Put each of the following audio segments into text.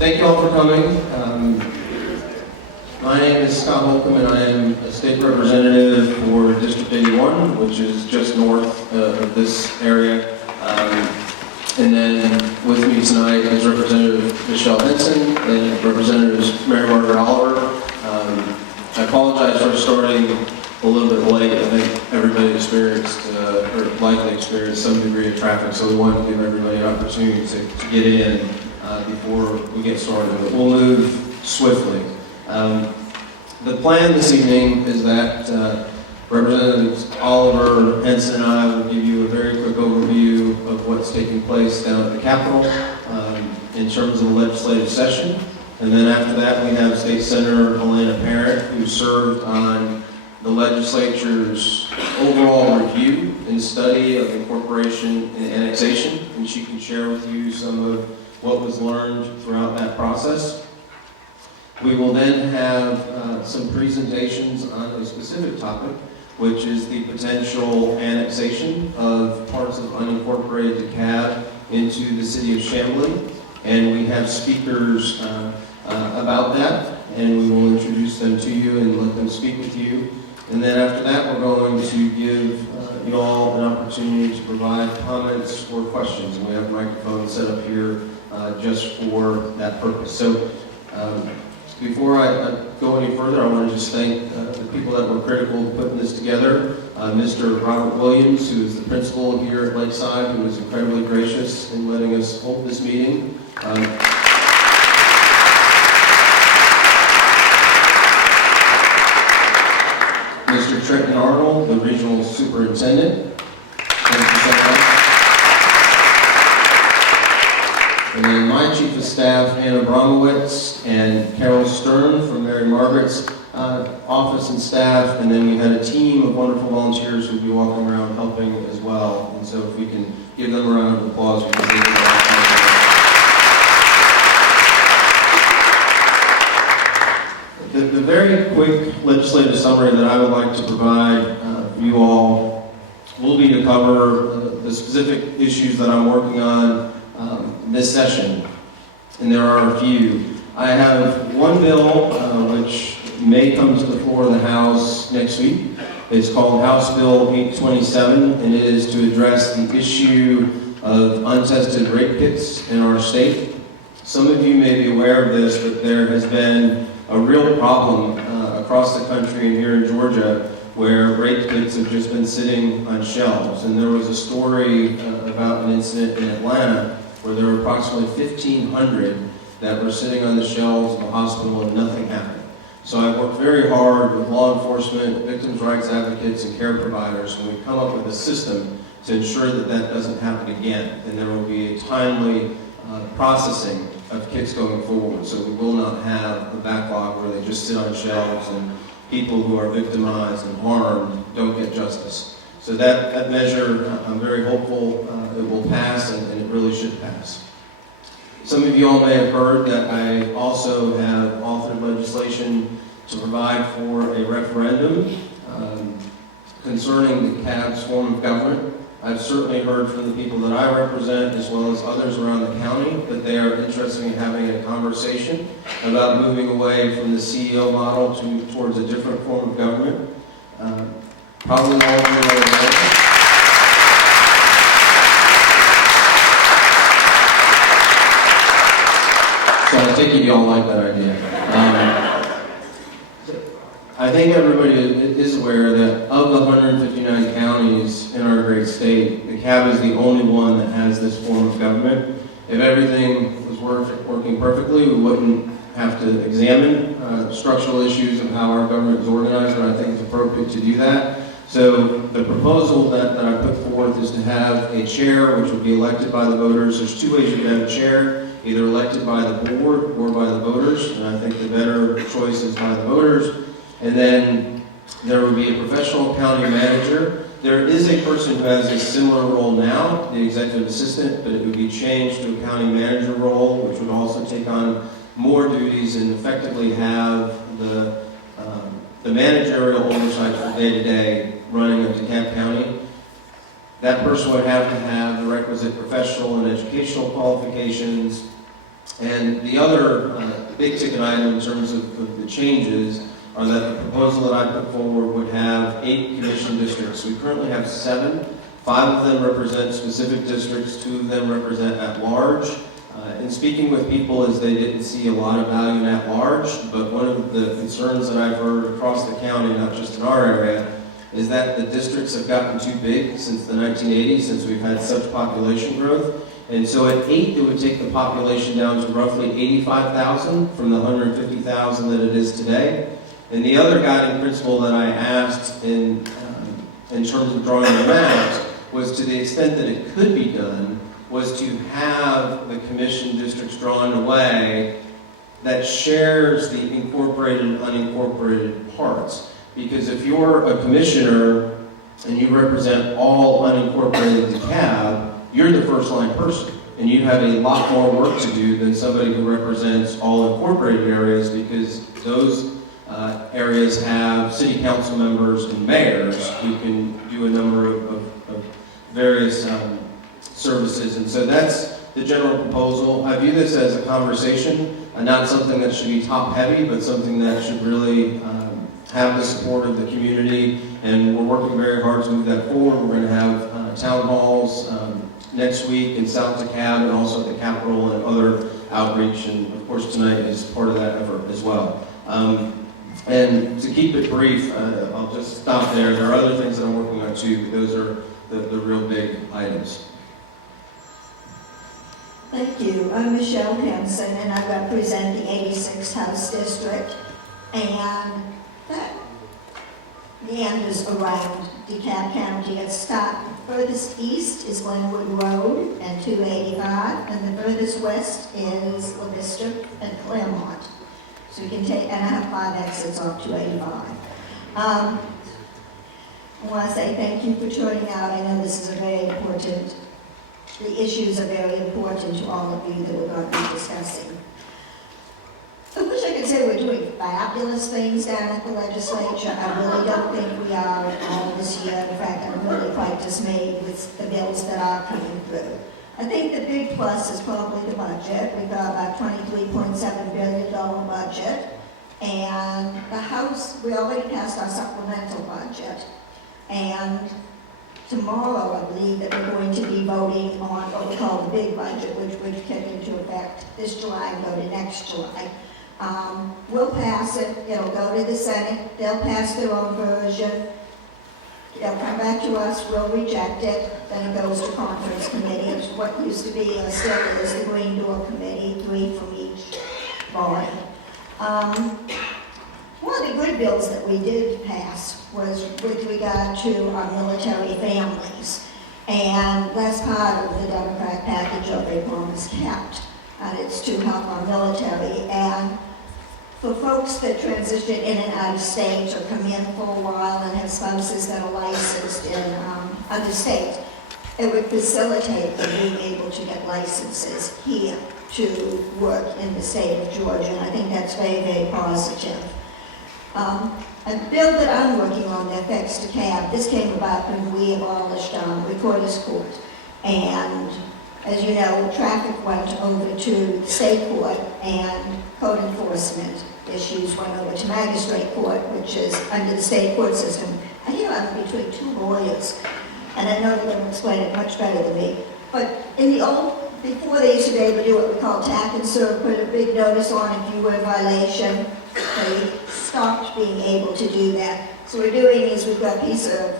Thank you all for coming. My name is Scott Holcomb, and I am a state representative for District 81, which is just north of this area. And then with me tonight is Representative Michele Henson and Representatives Margaret Oliver. I apologize for starting a little bit late. I think everybody experienced, or likely experienced, some degree of traffic, so we wanted to give everybody an opportunity to get in before we get started. But we'll move swiftly. The plan this evening is that Representatives Oliver, Henson, and I will give you a very quick overview of what's taking place down at the Capitol in terms of the legislative session. And then after that, we have State Senator Elena, who served on the legislature's overall review and study of incorporation and annexation, and she can share with you some of what was learned throughout that process. We will then have some presentations on a specific topic, which is the potential annexation of parts of unincorporated DeKalb into the city of Chamblee. And we have speakers about that, and we will introduce them to you and let them speak with you. And then after that, we're going to give you all an opportunity to provide comments or questions. And we have microphones set up here just for that purpose. So before I go any further, I want to just thank the people that were critical to putting this together. Mr. Robert Williams, who is the principal here at Lakeside, who was incredibly gracious in letting us hold this meeting. Mr. Trenton Arnold, the regional superintendent. Thank you so much. And then my chief of staff, Anna Bromowitz, and Carol Stern from Mary Margaret's office and staff. And then we had a team of wonderful volunteers who will be walking around helping as well. And so if we can give them a round of applause because they did that. The very quick legislative summary that I would like to provide for you all will be to cover the specific issues that I'm working on this session, and there are a few. I have one bill which may come to the floor of the House next week. It's called House Bill 827, and it is to address the issue of untested rape kits in our state. Some of you may be aware of this, but there has been a real problem across the country and here in Georgia where rape kits have just been sitting on shelves. And there was a story about an incident in Atlanta where there were approximately 1,500 that were sitting on the shelves of a hospital and nothing happened. So I've worked very hard with law enforcement, victims' rights advocates, and care providers, and we've come up with a system to ensure that that doesn't happen again. And there will be a timely processing of kits going forward, so we will not have a backlog where they just sit on shelves and people who are victimized and harmed don't get justice. So that measure, I'm very hopeful it will pass, and it really should pass. Some of you all may have heard that I also have authored legislation to provide for a referendum concerning the DeKalb's form of government. I've certainly heard from the people that I represent, as well as others around the county, that they are interested in having a conversation about moving away from the CEO model towards a different form of government. Probably all of you are aware. So I take it you all like that idea. I think everybody is aware that of the 159 counties in our great state, DeKalb is the only one that has this form of government. If everything was working perfectly, we wouldn't have to examine structural issues of how our government is organized, and I think it's appropriate to do that. So the proposal that I put forth is to have a chair which would be elected by the voters. There's two ways you can have a chair, either elected by the board or by the voters, and I think the better choice is by the voters. And then there would be a professional county manager. There is a person who has a similar role now, the executive assistant, but it would be changed to a county manager role, which would also take on more duties and effectively have the managerial oversight from day to day running of DeKalb County. That person would have to have the requisite professional and educational qualifications, And the other big ticket item in terms of the changes are that the proposal that I put forward would have 8 commission districts. We currently have 7. 5 of them represent specific districts, 2 of them represent at large. In speaking with people, as they didn't see a lot of value in at large, but one of the concerns that I've heard across the county, not just in our area, is that the districts have gotten too big since the 1980s, since we've had such population growth. And so at 8, it would take the population down to roughly 85,000 from the 150,000 that it is today. And the other guiding principle that I asked in terms of drawing the maps was, to the extent that it could be done, was to have the commission districts drawn in a way that shares the incorporated and unincorporated parts. Because if you're a commissioner and you represent all unincorporated DeKalb, you're the first line person. And you have a lot more work to do than somebody who represents all incorporated areas, because those areas have city council members and mayors who can do a number of various services. And so that's the general proposal. I view this as a conversation, not something that should be top heavy, but something that should really have the support of the community. And we're working very hard to move that forward. We're going to have town halls next week in South DeKalb and also at the Capitol and other outreach. And of course tonight is part of that effort as well. And to keep it brief, I'll just stop there. There are other things that I'm working on too, but those are the real big items. Thank you. I'm Michele Henson, and I represent the 86th House District. And that meanders around DeKalb County. It starts furthest east is Glenwood Road and 285, and the furthest west is La Vista and Claremont. So you can take, and I have 5 exits off 285. I want to say thank you for turning out. I know this is a very important, the issues are very important to all of you that we're going to be discussing. I wish I could say we're doing fabulous things down at the legislature. I really don't think we are at all this year. In fact, I'm really quite dismayed with the bills that are coming through. I think the big plus is probably the budget. We've got about $23.7 billion budget. And the House, we already passed our supplemental budget. And tomorrow, I believe that we're going to be voting on what we call the big budget, which would kick into effect this July and go to next July. We'll pass it. It'll go to the Senate. They'll pass their own version. They'll come back to us, we'll reject it, then it goes to conference committee. It's what used to be, or still is, the Green Door Committee, 3 from each body. One of the good bills that we did pass was with regard to our military families. And that's part of the Democrat package of a promise kept. And it's to help our military. And for folks that transition in and out of state or come in for a while and have spouses that are licensed in other states, it would facilitate them being able to get licenses here to work in the state of Georgia. And I think that's very, very positive. A bill that I'm working on that affects DeKalb, this came about when we abolished Recorder's Court. And as you know, traffic went over to state court and code enforcement issues went over to magistrate court, which is under the state court system. I hear I'm between 2 lawyers, and I know they're going to explain it much better than me. But in the old, before they used to be able to do what we call tack and serve, put a big notice on if you were in violation. They stopped being able to do that. So what we're doing is we've got a piece of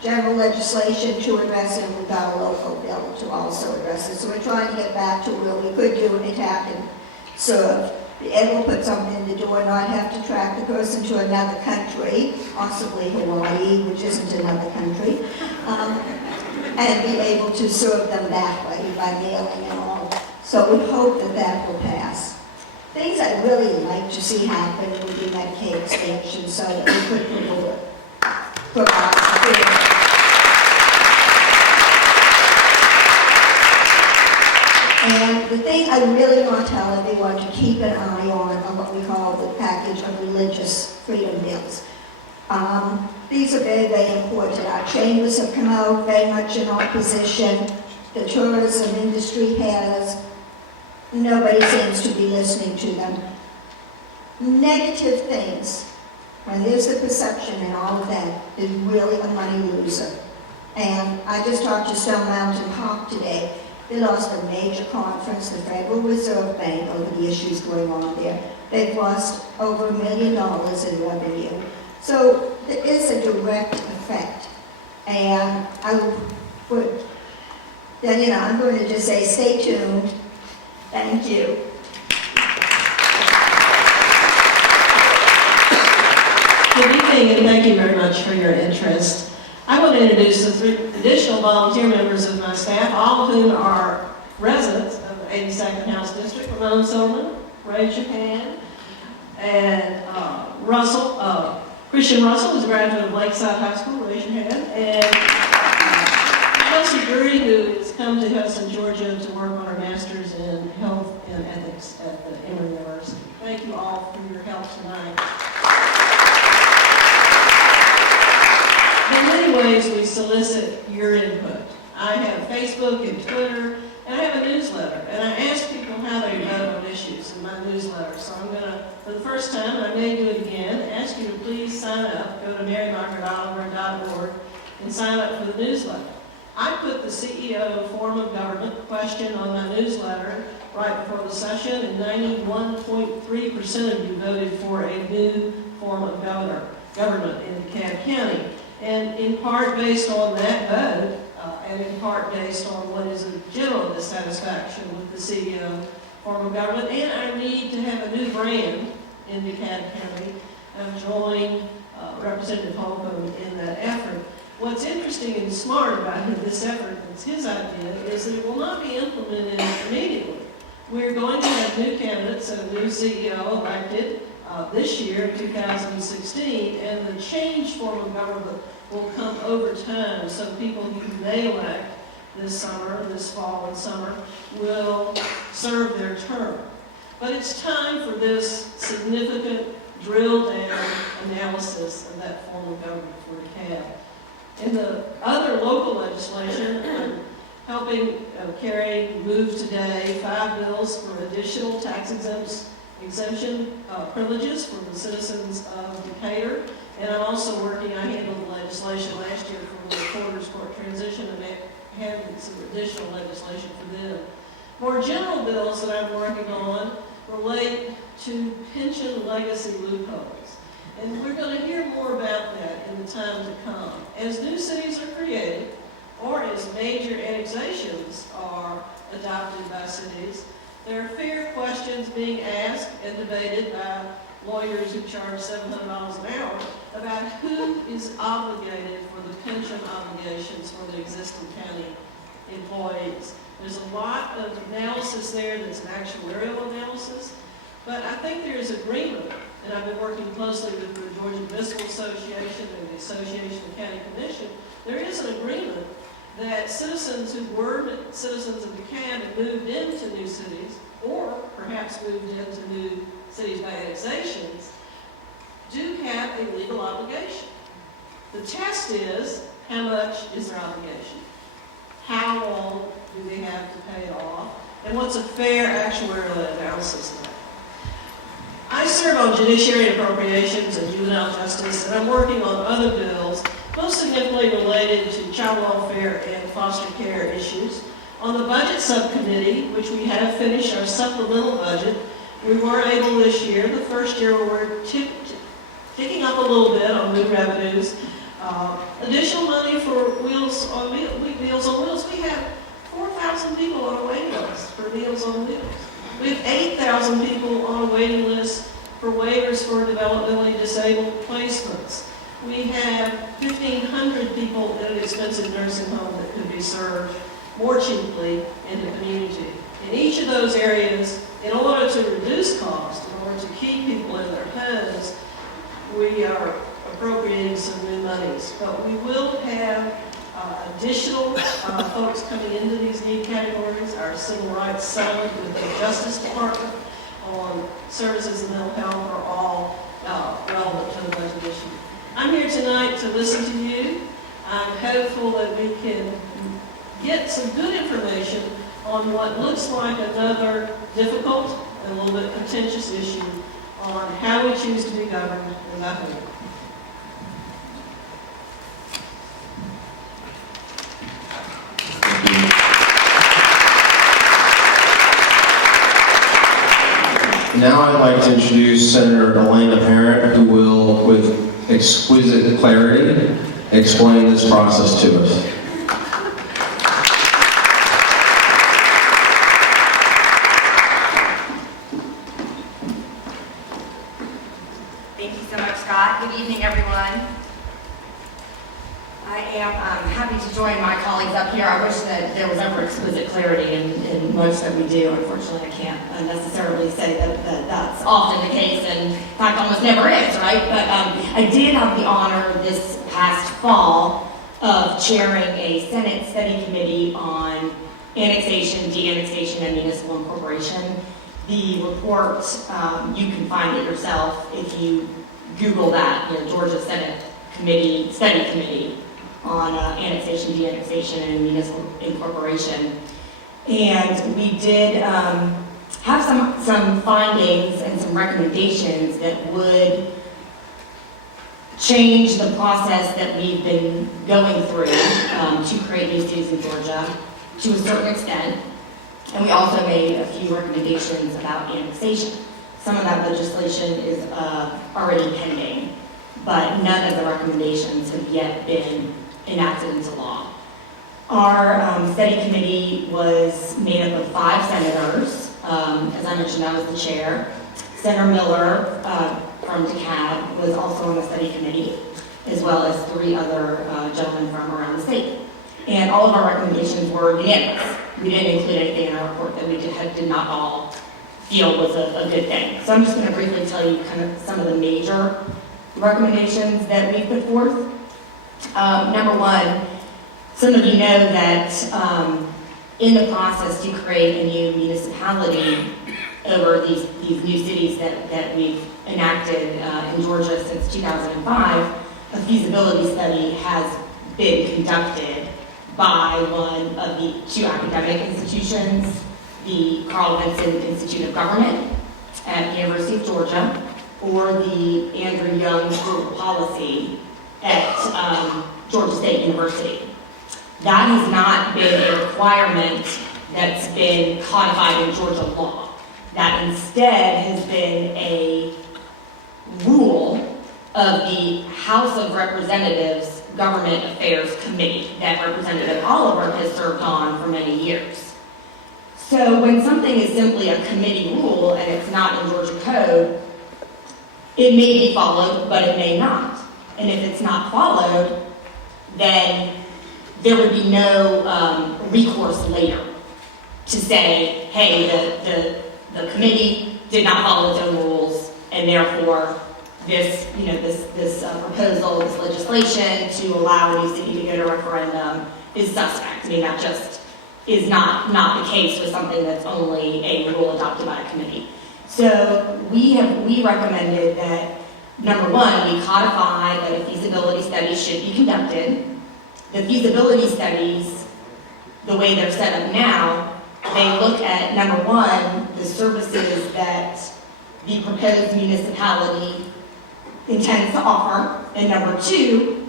general legislation to address it, and we've got a local bill to also address it. So we're trying to get back to where we could do an attack and serve, be able to put something in the door, not have to track the person to another country, possibly Hawaii, which isn't another country, and be able to serve them that way by mailing and all. So we hope that that will pass. Things I'd really like to see happen would be Medicaid expansion so that we could provide And the thing I really want to tell everyone to keep an eye on what we call the package of religious freedom bills. These are very, very important. Our chambers have come out very much in opposition. The tourism industry has nobody seems to be listening to them. Negative things, when there's a perception and all of that, is really a money loser. And I just talked to Stone Mountain Park today. They lost a major conference, the Federal Reserve Bank, over the issues going on there. They've lost over $1 million in revenue. So there is a direct effect. And I'm going to just say, stay tuned. Thank you. Good evening, and thank you very much for your interest. I want to introduce the 3 additional volunteer members of my staff, all of whom are residents of the 82nd House District. Ramon Silverman, raise your hand. And Christian Russell is a graduate of Lakeside High School, raise your hand. And Chelsea Drury, who has come to Henson, Georgia to work on her master's in health and ethics at the Emory University. Thank you all for your help tonight. In many ways, we solicit your input. I have Facebook and Twitter, and I have a newsletter, and I ask people how they vote on issues in my newsletter. So I'm going to, for the first time, and I may do it again, ask you to please sign up. Go to marymargaretoliver.org and sign up for the newsletter. I put the CEO form of government question on my newsletter right before the session, and 91.3% of you voted for a new form of government in DeKalb County. And in part based on that vote, and in part based on what is a general dissatisfaction with the CEO form of government, and our need to have a new brand in DeKalb County, I've joined Representative Holcomb in that effort. What's interesting and smart about this effort, it's his idea, is that it will not be implemented immediately. We're going to have new candidates and a new CEO elected this year, 2016, and the change form of government will come over time, so people who may elect this summer, this fall and summer, will serve their term. But it's time for this significant drill-down analysis of that form of government for DeKalb. In the other local legislation, I'm helping move today 5 bills for additional tax exemption privileges for the citizens of Decatur. And I'm also working, I handled the legislation last year for the Recorder's Court transition, and I handled some additional legislation for them. More general bills that I'm working on relate to pension legacy loopholes. And we're going to hear more about that in the time to come. As new cities are created, or as major annexations are adopted by cities, there are fair questions being asked and debated by lawyers who charge $700 an hour about who is obligated for the pension obligations for the existing county employees. There's a lot of analysis there that's an actuarial analysis, but I think there is agreement, and I've been working closely with the Georgia Municipal Association and the Association of County Commission. There is an agreement that citizens who were citizens of DeKalb and moved into new cities, or perhaps moved into new cities by annexations, do have a legal obligation. The test is, how much is their obligation? How long do they have to pay it off? And what's a fair actuarial analysis of that? I serve on judiciary appropriations and juvenile justice, and I'm working on other bills, most significantly related to child welfare and foster care issues. On the budget subcommittee, which we have finished our supplemental budget, we were able this year, the first year where we're ticking up a little bit on new revenues, additional money for Meals on Wheels. We have 4,000 people on a waiting list for Meals on Wheels. We have 8,000 people on a waiting list for waivers for developmentally disabled placements. We have 1,500 people in an expensive nursing home that could be served more cheaply in the community. In each of those areas, in order to reduce costs, in order to keep people in their homes, we are appropriating some new monies. But we will have additional folks coming into these need categories. Our civil rights settlement with the Justice Department on services and mental health are all relevant to the budget issue. I'm here tonight to listen to you. I'm hopeful that we can get some good information on what looks like another difficult and a little bit contentious issue on how we choose to be governed and by whom. Now I'd like to introduce Senator Elena, who will, with exquisite clarity, explain this process to us. Thank you so much, Scott. Good evening, everyone. I am happy to join my colleagues up here. I wish that there was ever exquisite clarity in most that we do. Unfortunately, I can't necessarily say that that's often the case, and in fact, almost never is, right? But I did have the honor this past fall of chairing a Senate study committee on annexation, de-annexation, and municipal incorporation. The report, you can find it yourself if you Google that, Georgia Senate Committee, Study Committee on annexation, de-annexation, and municipal incorporation. And we did have some findings and some recommendations that would change the process that we've been going through to create new cities in Georgia to a certain extent. And we also made a few recommendations about annexation. Some of that legislation is already pending, but none of the recommendations have yet been enacted into law. Our study committee was made up of 5 senators. As I mentioned, I was the chair. Senator Miller from DeKalb was also on the study committee, as well as 3 other gentlemen from around the state. And all of our recommendations were unanimous. We didn't include anything in our report that we did not all feel was a good thing. So I'm just going to briefly tell you kind of some of the major recommendations that we put forth. Number 1, some of you know that in the process to create a new municipality over these new cities that we've enacted in Georgia since 2005, a feasibility study has been conducted by one of the 2 academic institutions, the Carl Henson Institute of Government at the University of Georgia, or the Andrew Young School of Policy at Georgia State University. That has not been a requirement that's been codified in Georgia law. That instead has been a rule of the House of Representatives Government Affairs Committee that Representative Oliver has served on for many years. So when something is simply a committee rule and it's not in Georgia code, it may be followed, but it may not. And if it's not followed, then there would be no recourse later to say, hey, the committee did not follow its own rules, and therefore this proposal, this legislation to allow a new city to go to referendum is suspect. I mean, that just is not the case with something that's only a rule adopted by a committee. So we recommended that, number 1, we codify that a feasibility study should be conducted. The feasibility studies, the way they're set up now, they look at, number 1, the services that the proposed municipality intends to offer, and number 2,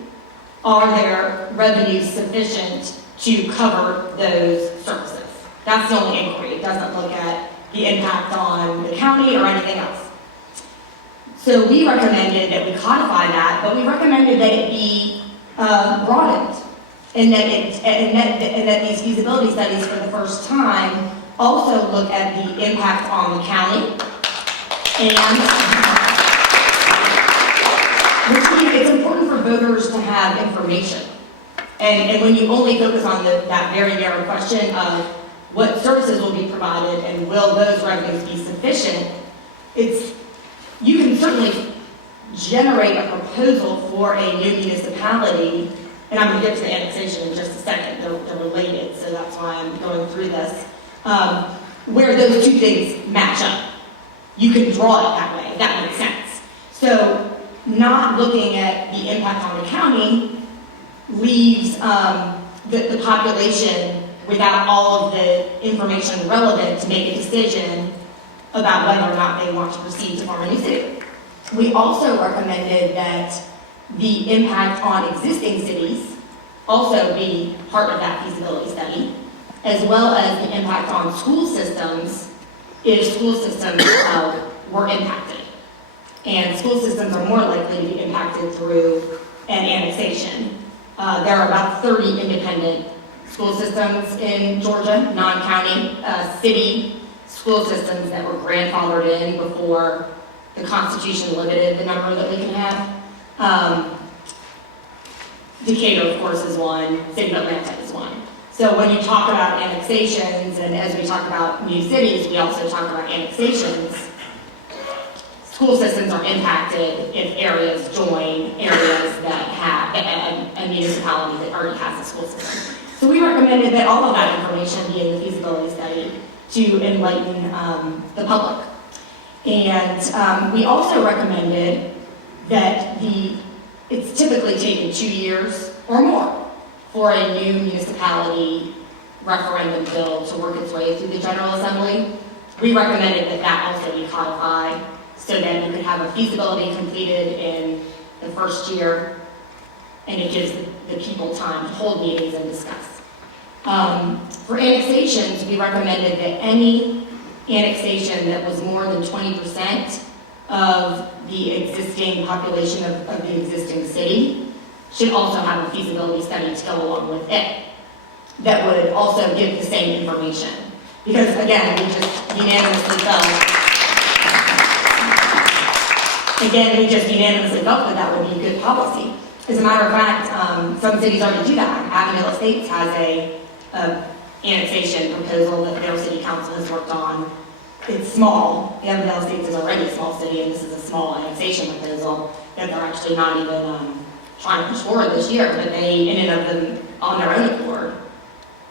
are their revenues sufficient to cover those services? That's the only inquiry. It doesn't look at the impact on the county or anything else. So we recommended that we codify that, but we recommended that it be broadened, and that these feasibility studies for the first time also look at the impact on the county, and it's important for voters to have information. And when you only focus on that very narrow question of what services will be provided and will those revenues be sufficient, you can certainly generate a proposal for a new municipality, and I'm going to get to the annexation in just a second, they're related, so that's why I'm going through this, where those 2 things match up. You can draw it that way, that makes sense. So not looking at the impact on the county leaves the population without all of the information relevant to make a decision about whether or not they want to proceed to form a new city. We also recommended that the impact on existing cities also be part of that feasibility study, as well as the impact on school systems if school systems were impacted. And school systems are more likely to be impacted through an annexation. There are about 30 independent school systems in Georgia, non-county city school systems that were grandfathered in before the Constitution limited the number that we can have. Decatur, of course, is one. City of Atlanta is one. So when you talk about annexations, and as we talk about new cities, we also talk about annexations. School systems are impacted if areas join areas that have a municipality that already has a school system. So we recommended that all of that information be in the feasibility study to enlighten the public. And we also recommended that it's typically taken 2 years or more for a new municipality referendum bill to work its way through the General Assembly. We recommended that that also be codified so that you could have a feasibility completed in the first year, and it gives the people time to hold meetings and discuss. For annexations, we recommended that any annexation that was more than 20% of the existing population of the existing city should also have a feasibility study to go along with it that would also give the same information. Because again, we just unanimously felt that that would be good policy. As a matter of fact, some cities already do that. Avondale Estates has a annexation proposal that their city council has worked on. It's small. Avondale Estates is already a small city, and this is a small annexation proposal that they're actually not even trying to push forward this year, but they, in and of them, on their own accord,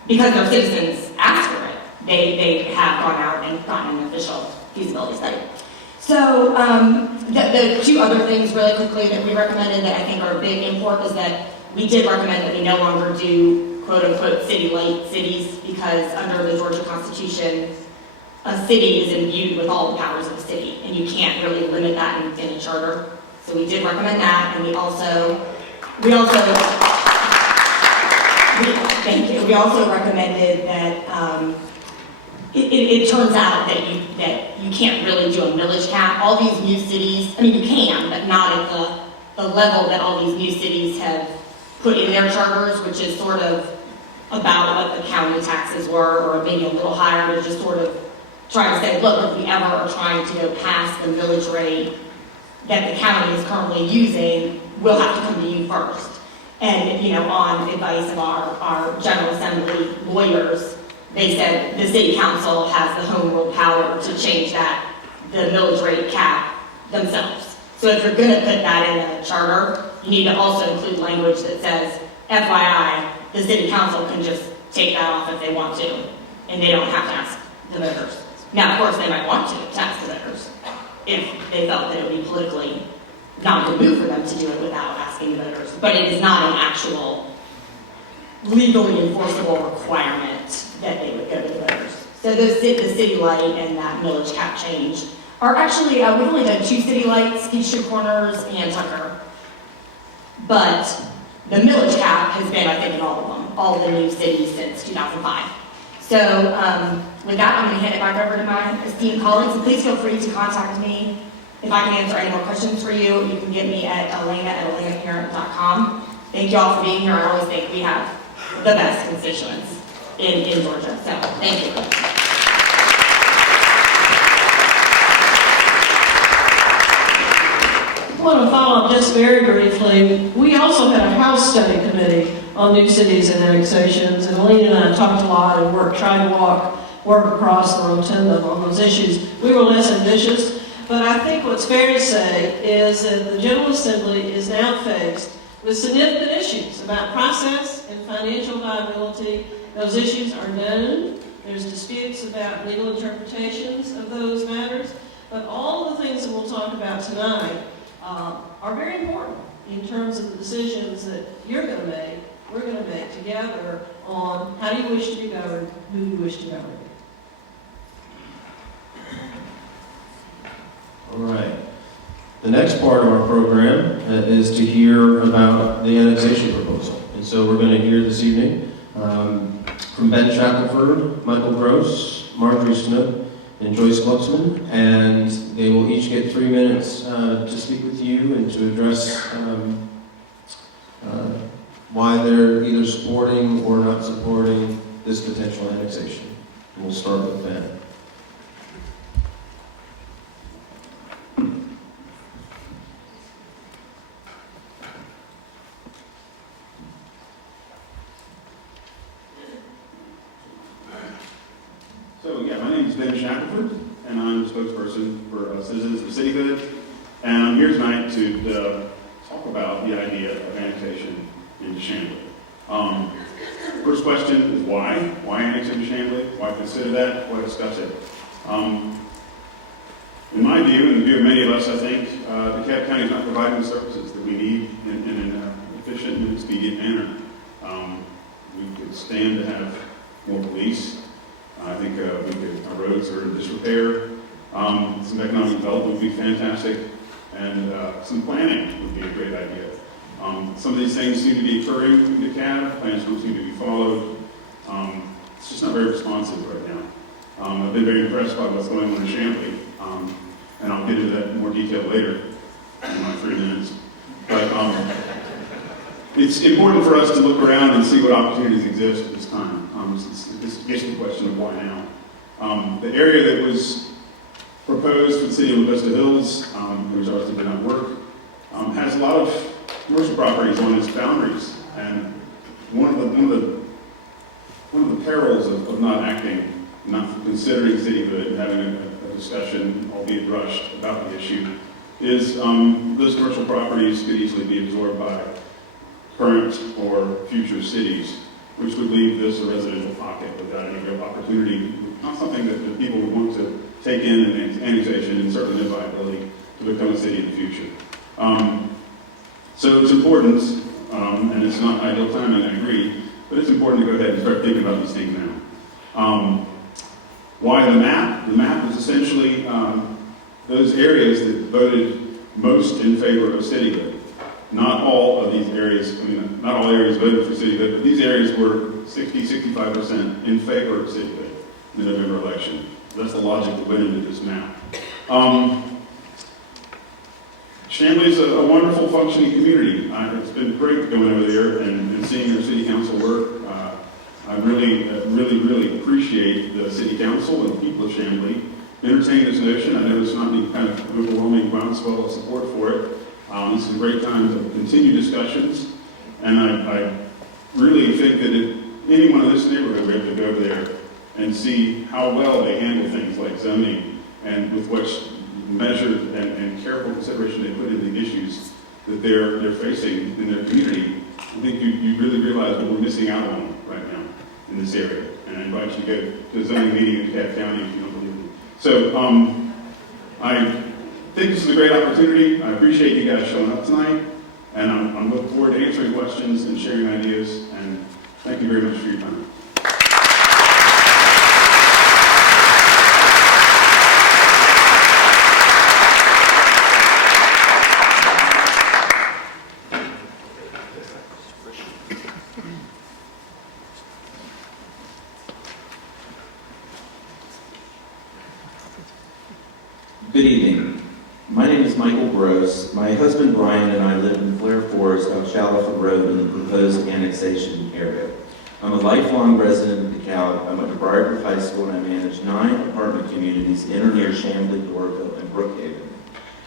because their citizens asked for it, they have gone out and gotten an official feasibility study. So the two other things really quickly that we recommended that I think are a big import is that we did recommend that we no longer do quote-unquote city-light cities, because under the Georgia Constitution, a city is imbued with all the powers of a city, and you can't really limit that in a charter. So we did recommend that, and we also recommended that it turns out that you can't really do a millage cap. All these new cities, I mean you can, but not at the level that all these new cities have put in their charters, which is sort of about what the county taxes were, or maybe a little higher, to just sort of try to say, look, if we ever are trying to go past the millage rate that the county is currently using, we'll have to come to you first. And, on advice of our General Assembly lawyers, they said the city council has the home rule power to change the millage rate cap themselves. So if you're going to put that in a charter, you need to also include language that says, FYI, the city council can just take that off if they want to, and they don't have to ask the voters. Now, of course, they might want to ask the voters if they felt that it would be politically not a good move for them to do it without asking the voters. But it is not an actual legally enforceable requirement that they would go to the voters. So the city light and that millage cap change are actually, we've only done 2 city lights, Peachtree Corners and Tucker. But the millage cap has been, I think, in all of them, all the new cities since 2005. So with that, I'm going to hand it back over to my esteemed colleagues. And please feel free to contact me if I can answer any more questions for you. You can get me at elena@elenaparent.com. Thank you all for being here. I always think we have the best constituents in Georgia. So thank you. I want to follow up just very briefly. We also had a House study committee on new cities and annexations, and Elena and I talked a lot and tried to work across the rotunda on those issues. We were less ambitious, but I think what's fair to say is that the General Assembly is now faced with significant issues about process and financial viability. Those issues are known. There's disputes about legal interpretations of those matters, but all the things that we'll talk about tonight are very important in terms of the decisions that you're going to make, we're going to make together on how do you wish to be governed, who you wish to govern. All right. The next part of our program is to hear about the annexation proposal. And so we're going to hear this evening from Ben Shackelford, Michael Gross, Marjorie Snook, and Joyce Glucksman. And they will each get 3 minutes to speak with you and to address why they're either supporting or not supporting this potential annexation. And we'll start with Ben. So, yeah, my name is Ben Shackelford, and I'm the spokesperson for Citizens of Cityhood. And I'm here tonight to talk about the idea of annexation into Chamblee. First question is why? Why annex into Chamblee? Why consider that? Why discuss it? In my view, and the view of many of us, I think, DeKalb County is not providing the services that we need in an efficient and expedient manner. We could stand to have more police. I think our roads are in disrepair. Some economic development would be fantastic, and some planning would be a great idea. Some of these things seem to be occurring in DeKalb. Plans don't seem to be followed. It's just not very responsive right now. I've been very impressed by what's going on in Chamblee, and I'll get into that in more detail later in my 3 minutes. But it's important for us to look around and see what opportunities exist at this time. This gets to the question of why now. The area that was proposed for the city of Augusta Hills, which obviously did not work, has a lot of commercial properties on its boundaries. And one of the perils of not acting, not considering cityhood and having a discussion, albeit rushed, about the issue, is those commercial properties could easily be absorbed by current or future cities, which would leave this a residential pocket without any real opportunity, not something that people would want to take in an annexation, and certainly no viability to become a city in the future. So it's important, and it's not ideal timing, I agree, but it's important to go ahead and start thinking about these things now. Why the map? The map is essentially those areas that voted most in favor of cityhood. Not all of these areas, not all areas voted for cityhood, but these areas were 65% in favor of cityhood in the November election. That's the logic that went into this map. Chamblee is a wonderful functioning community. It's been great going over there and seeing their city council work. I really appreciate the city council and the people of Chamblee entertaining this notion. I know there's not any kind of overwhelming groundswell of support for it. This is a great time to continue discussions, and I really think that if anyone in this neighborhood would have to go over there and see how well they handle things like zoning and with what measured and careful consideration they put into the issues that they're facing in their community, I think you really realize what we're missing out on right now in this area. And I invite you to go to a zoning meeting in DeKalb County if you don't believe me. So I think this is a great opportunity. I appreciate you guys showing up tonight, and I'm looking forward to answering questions and sharing ideas, and thank you very much for your time. Good evening. My name is Michael Gross. My husband Brian and I live in Blair Forest on Shallowford Road in the proposed annexation area. I'm a lifelong resident of DeKalb. I went to Briarcliff High School and I manage 9 apartment communities in or near Chamblee, Dorville, and Brookhaven.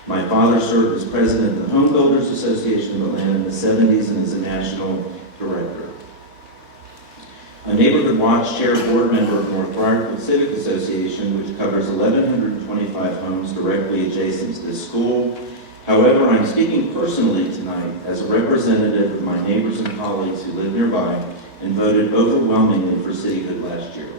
My father served as president of the Home Builders Association of Atlanta in the 70s and is a national director. A neighborhood watch chair board member of North Briarcliff Civic Association, which covers 1,125 homes directly adjacent to this school. However, I'm speaking personally tonight as a representative of my neighbors and colleagues who live nearby and voted overwhelmingly for cityhood last year.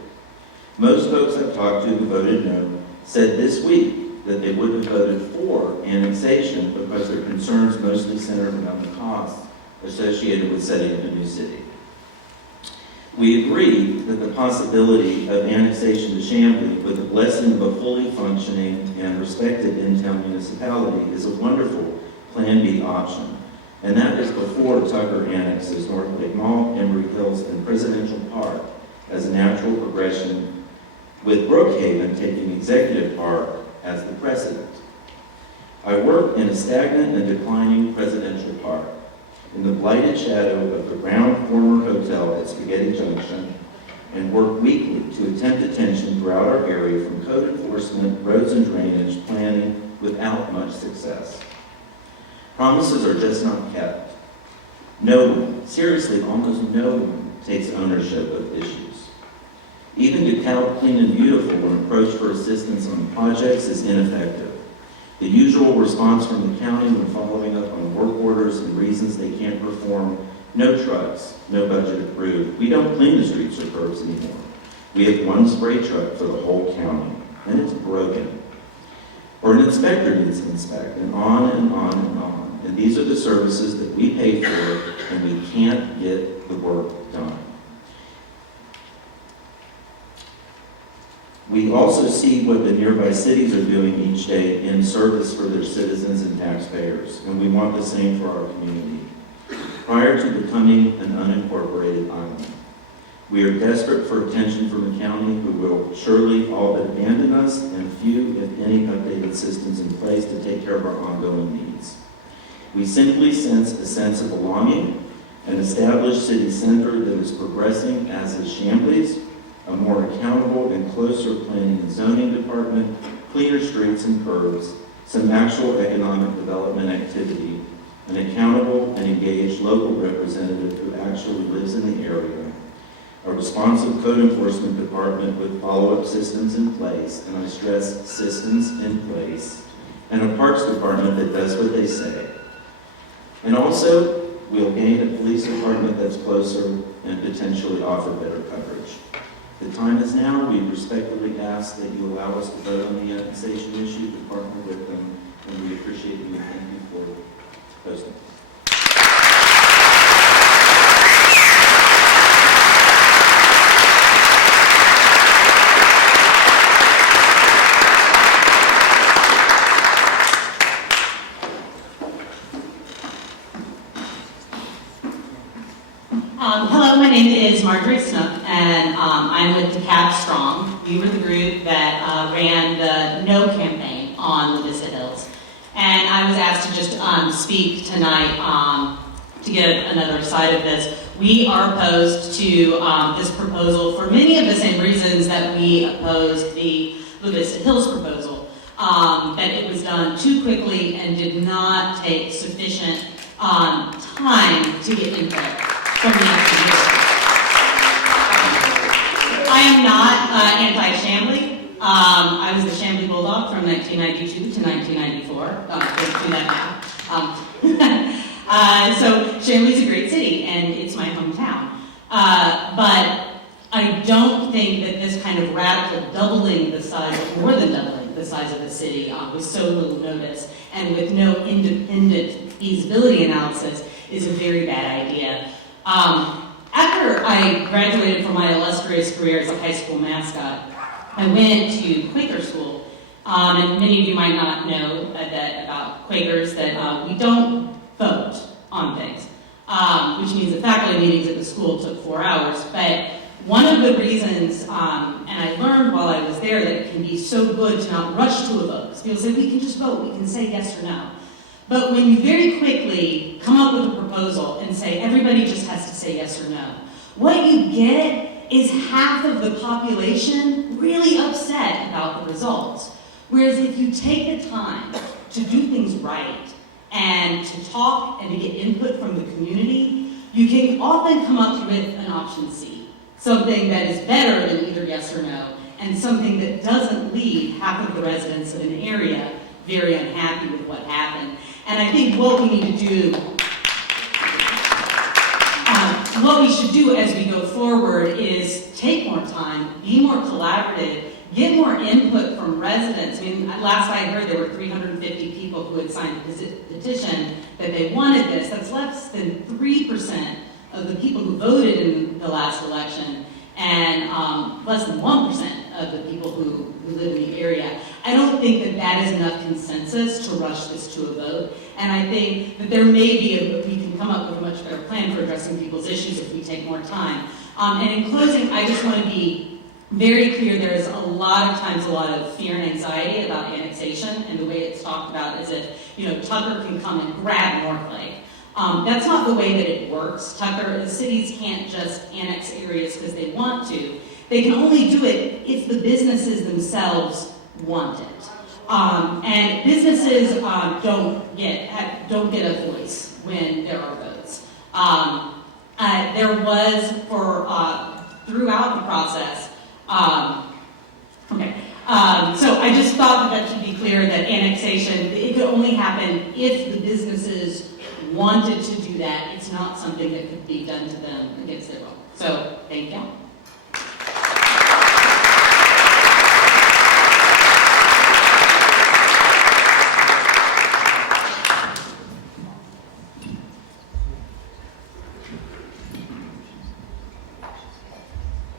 Most folks I've talked to who voted no said this week that they would have voted for annexation because their concerns mostly centered around the costs associated with setting up a new city. We agree that the possibility of annexation to Chamblee with the blessing of a fully functioning and respected in-town municipality is a wonderful Plan B option, and that is before Tucker annexes North Lake Mall, Embry Hills, and Presidential Park as a natural progression, with Brookhaven taking Executive Park as the precedent. I work in a stagnant and declining Presidential Park, in the blighted shadow of the round former hotel at Spaghetti Junction, and work weekly to attempt attention throughout our area from code enforcement, roads and drainage, planning, without much success. Promises are just not kept. No one, seriously, almost no one, takes ownership of issues. Even DeKalb Clean and Beautiful, when approached for assistance on projects, is ineffective. The usual response from the county when following up on work orders and reasons they can't perform: no trucks, no budget approved. We don't clean the streets or curbs anymore. We have one spray truck for the whole county, and it's broken. Or an inspector needs to inspect, and on and on and on. And these are the services that we pay for, and we can't get the work done. We also see what the nearby cities are doing each day in service for their citizens and taxpayers, and we want the same for our community. Prior to becoming an unincorporated island, we are desperate for attention from a county who will surely all but abandon us, and few, if any, updated systems in place to take care of our ongoing needs. We simply sense a sense of belonging, an established city center that is progressing as is Chamblee's, a more accountable and closer planning and zoning department, cleaner streets and curbs, some actual economic development activity, an accountable and engaged local representative who actually lives in the area, a responsive code enforcement department with follow-up systems in place, and I stress systems in place, and a parks department that does what they say. And also, we'll gain a police department that's closer and potentially offer better coverage. The time is now. We respectfully ask that you allow us to vote on the annexation issue, to partner with them, and we appreciate you. Thank you for hosting. Hello, my name is Margaret Snook, and I'm with DeKalb Strong. We were the group that ran the No campaign on Melissa Hills. And I was asked to just speak tonight to get another side of this. We are opposed to this proposal for many of the same reasons that we opposed the Melissa Hills proposal. That it was done too quickly and did not take sufficient time to get input from the community. I am not anti-Chamblee. I was the Chamblee Bulldog from 1992 to 1994. Don't do that now. So Chamblee's a great city, and it's my hometown. But I don't think that this kind of radical doubling the size, more than doubling the size of the city with so little notice and with no independent feasibility analysis is a very bad idea. After I graduated from my illustrious career as a high school mascot, I went to Quaker school, and many of you might not know that about Quakers, that we don't vote on things, which means the faculty meetings at the school took 4 hours. But one of the reasons, and I learned while I was there, that it can be so good to not rush to a vote. Because people say, we can just vote, we can say yes or no. But when you very quickly come up with a proposal and say everybody just has to say yes or no, what you get is half of the population really upset about the results. Whereas if you take the time to do things right and to talk and to get input from the community, you can often come up with an option C, something that is better than either yes or no, and something that doesn't leave half of the residents of an area very unhappy with what happened. And I think what we need to do, what we should do as we go forward is take more time, be more collaborative, get more input from residents. I mean, last I heard there were 350 people who had signed a petition that they wanted this. That's less than 3% of the people who voted in the last election and less than 1% of the people who live in the area. I don't think that that is enough consensus to rush this to a vote. And I think that there may be, we can come up with a much better plan for addressing people's issues if we take more time. And in closing, I just want to be very clear, there is a lot of times a lot of fear and anxiety about annexation, and the way it's talked about is if, Tucker can come and grab Northlake. That's not the way that it works. The cities can't just annex areas because they want to. They can only do it if the businesses themselves want it. And businesses don't get a voice when there are votes. There was throughout the process. So I just thought that should be clear that annexation, it could only happen if the businesses wanted to do that. It's not something that could be done to them against their will. So thank you.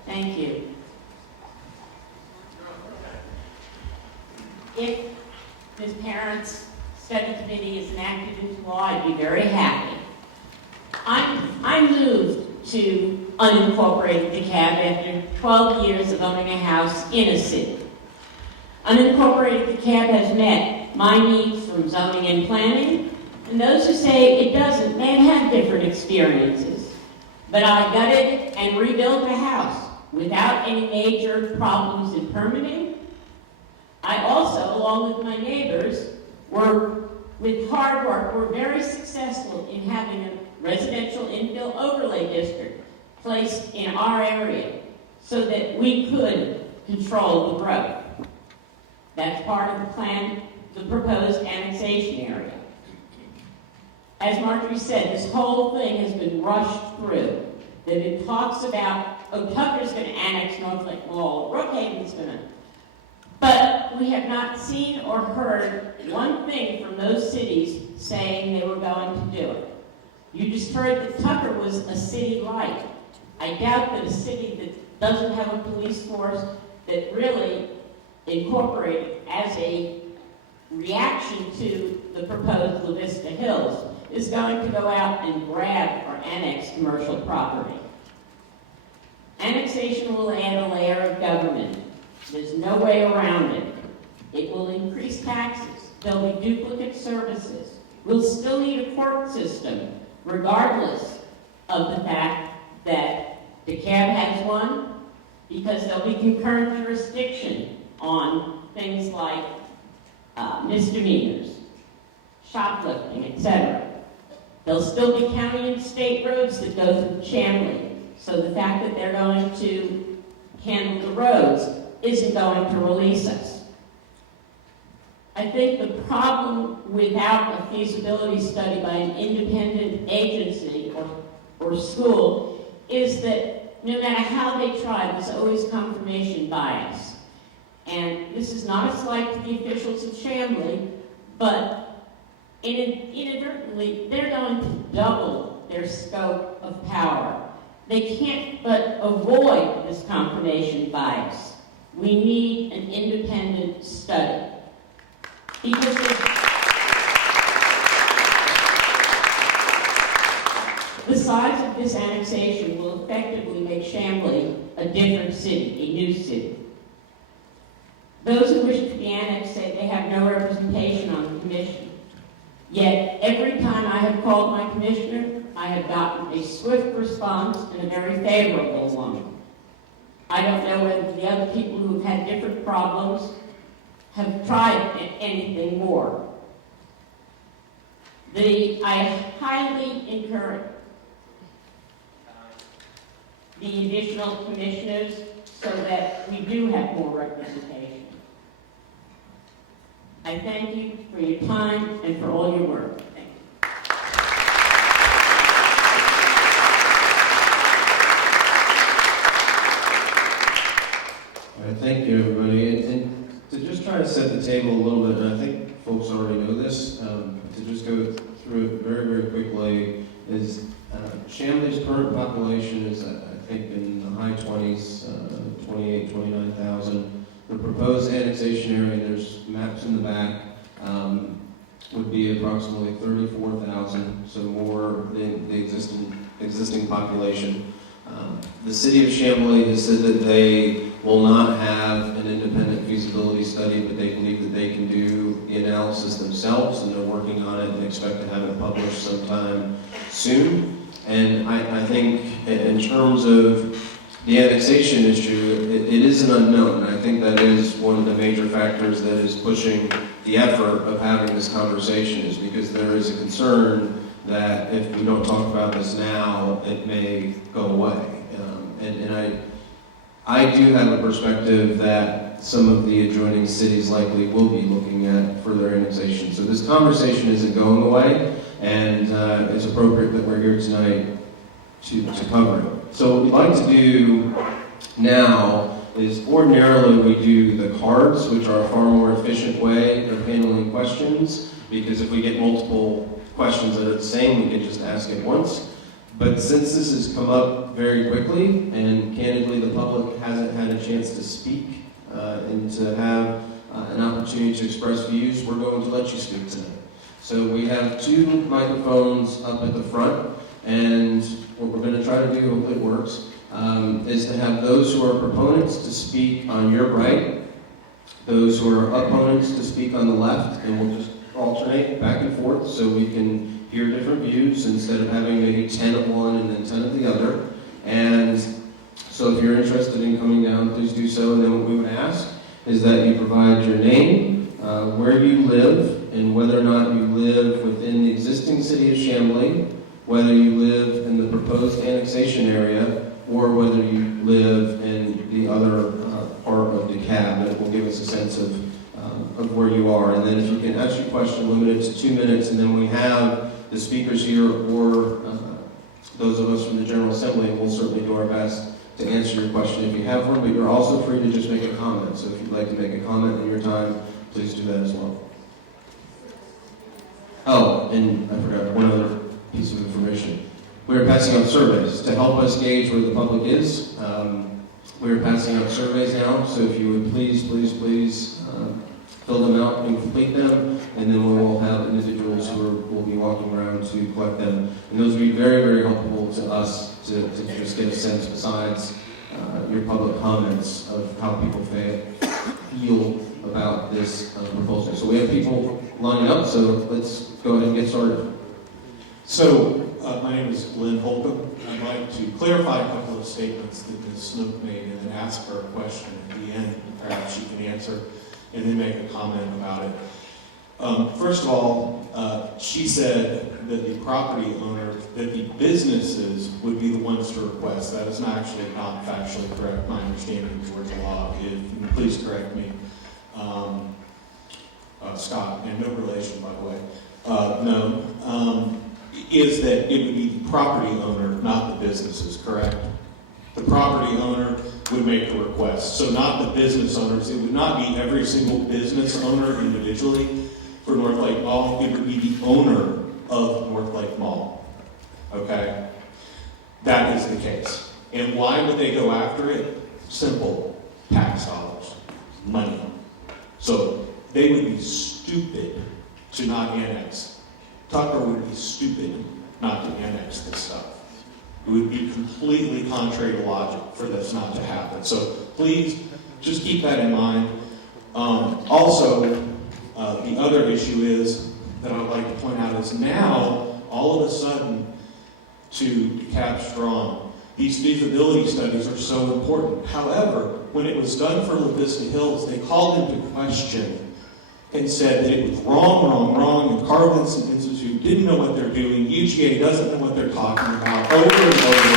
Thank you. If Ms. Parent's study committee is enacted into law, I'd be very happy. I moved to unincorporated DeKalb after 12 years of owning a house in a city. Unincorporated DeKalb has met my needs from zoning and planning, and those who say it doesn't may have had different experiences. But I gutted and rebuilt a house without any major problems in permitting. I also, along with my neighbors, with hard work, were very successful in having a residential infill overlay district placed in our area so that we could control the growth. That's part of the plan, the proposed annexation area. As Marjorie said, this whole thing has been rushed through. That it talks about, Tucker's going to annex Northlake Mall, BRookhaven's going to. But we have not seen or heard one thing from those cities saying they were going to do it. You just heard that Tucker was a city light. I doubt that a city that doesn't have a police force that really incorporated as a reaction to the proposed La Vista Hills is going to go out and grab or annex commercial property. Annexation will add a layer of government. There's no way around it. It will increase taxes. There'll be duplicate services. We'll still need a court system, regardless of the fact that DeKalb has one, because there'll be concurrent jurisdiction on things like misdemeanors, shoplifting, etc. There'll still be county and state roads that go through Chamblee. So the fact that they're going to handle the roads isn't going to release us. I think the problem without a feasibility study by an independent agency or school is that no matter how they try, there's always confirmation bias. And this is not a slight to the officials of Chamblee, but inadvertently, they're going to double their scope of power. They can't but avoid this confirmation bias. We need an independent study. Because the size of this annexation will effectively make Chamblee a different city, a new city. Those who wish to be annexed say they have no representation on the commission. Yet, every time I have called my commissioner, I have gotten a swift response and a very favorable one. I don't know whether the other people who have had different problems have tried anything more. I highly encourage the additional commissioners so that we do have more representation. I thank you for your time and for all your work. Thank you. All right, thank you, everybody. And to just try to set the table a little bit, and I think folks already know this, to just go through it very, very quickly, is Chamblee's current population is, I think, in the high 20s, 28, 29,000. The proposed annexation area, there's maps in the back, would be approximately 34,000, so more than the existing population. The city of Chamblee has said that they will not have an independent feasibility study, but they believe that they can do the analysis themselves, and they're working on it and expect to have it published sometime soon. And I think in terms of the annexation issue, it is an unknown. I think that is one of the major factors that is pushing the effort of having this conversation, is because there is a concern that if we don't talk about this now, it may go away. And I do have a perspective that some of the adjoining cities likely will be looking at further annexation. So this conversation isn't going away, and it's appropriate that we're here tonight to cover it. So what we'd like to do now is ordinarily we do the cards, which are a far more efficient way of handling questions, because if we get multiple questions that are the same, we can just ask it once. But since this has come up very quickly, and candidly the public hasn't had a chance to speak and to have an opportunity to express views, we're going to let you speak tonight. So we have 2 microphones up at the front, and what we're going to try to do, hopefully it works, is to have those who are proponents to speak on your right, those who are opponents to speak on the left, and we'll just alternate back and forth so we can hear different views instead of having maybe 10 of one and then 10 of the other. And so if you're interested in coming down, please do so. And then what we would ask is that you provide your name, where you live, and whether or not you live within the existing city of Chamblee, whether you live in the proposed annexation area, or whether you live in the other part of DeKalb. And it will give us a sense of where you are. And then if you can ask your question, limit it to 2 minutes, and then we have the speakers here or those of us from the General Assembly, and we'll certainly do our best to answer your question if you have one, but you're also free to just make a comment. So if you'd like to make a comment in your time, please do that as well. Oh, and I forgot one other piece of information. We are passing out surveys to help us gauge where the public is. We are passing out surveys now, so if you would please fill them out and complete them, and then we will have individuals who will be walking around to collect them. And those will be very, very helpful to us to just get a sense, besides your public comments, of how people feel about this proposal. So we have people lining up, so let's go ahead and get started. So, my name is Glenn Holcomb. I'd like to clarify a couple of statements that Ms. Snook made and then ask her a question at the end, perhaps she can answer, and then make a comment about it. First of all, she said that the property owner, that the businesses would be the ones to request. That is actually not factually correct. My understanding of Georgia law, please correct me, Scott, and no relation, by the way, is that it would be the property owner, not the businesses, correct? The property owner would make the request. So not the business owners. It would not be every single business owner individually for North Lake Mall. It would be the owner of North Lake Mall. Okay? That is the case. And why would they go after it? Simple. Tax dollars. Money. So they would be stupid to not annex. Tucker would be stupid not to annex this stuff. It would be completely contrary to logic for this not to happen. So please, just keep that in mind. Also, the other issue is, that I would like to point out, is now, all of a sudden, to DeKalb Strong, these feasibility studies are so important. However, when it was done for La Vista Hills, they called into question and said that it was wrong, and Carl Vinson Institute didn't know what they're doing, UGA doesn't know what they're talking about, over and over.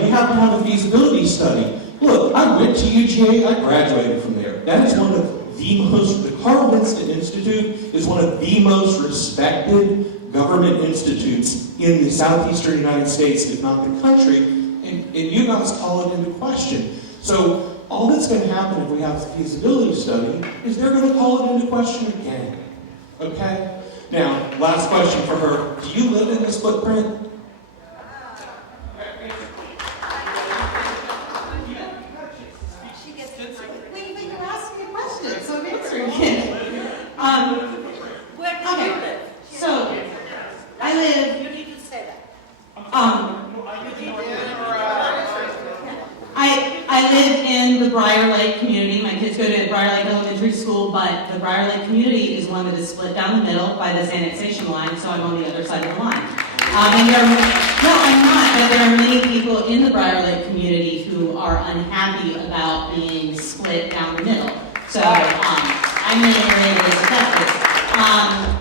We have to have a feasibility study. Look, I went to UGA, I graduated from there. That is one of the Carl Vinson Institute is one of the most respected government institutes in the southeastern United States, if not the country. And you guys call it into question. So all that's going to happen if we have a feasibility study is they're going to call it into question again. Okay? Now, last question for her. Do you live in this footprint? Wait, you're asking a question, so I'm answering it. Okay, so I live. You need to say that. I live in the Briar Lake community. My kids go to Briar Lake Elementary School, but the Briar Lake community is one that is split down the middle by this annexation line, so I'm on the other side of the line. And no, I'm not, but there are many people in the Briar Lake community who are unhappy about being split down the middle. So I'm in an area that is affected.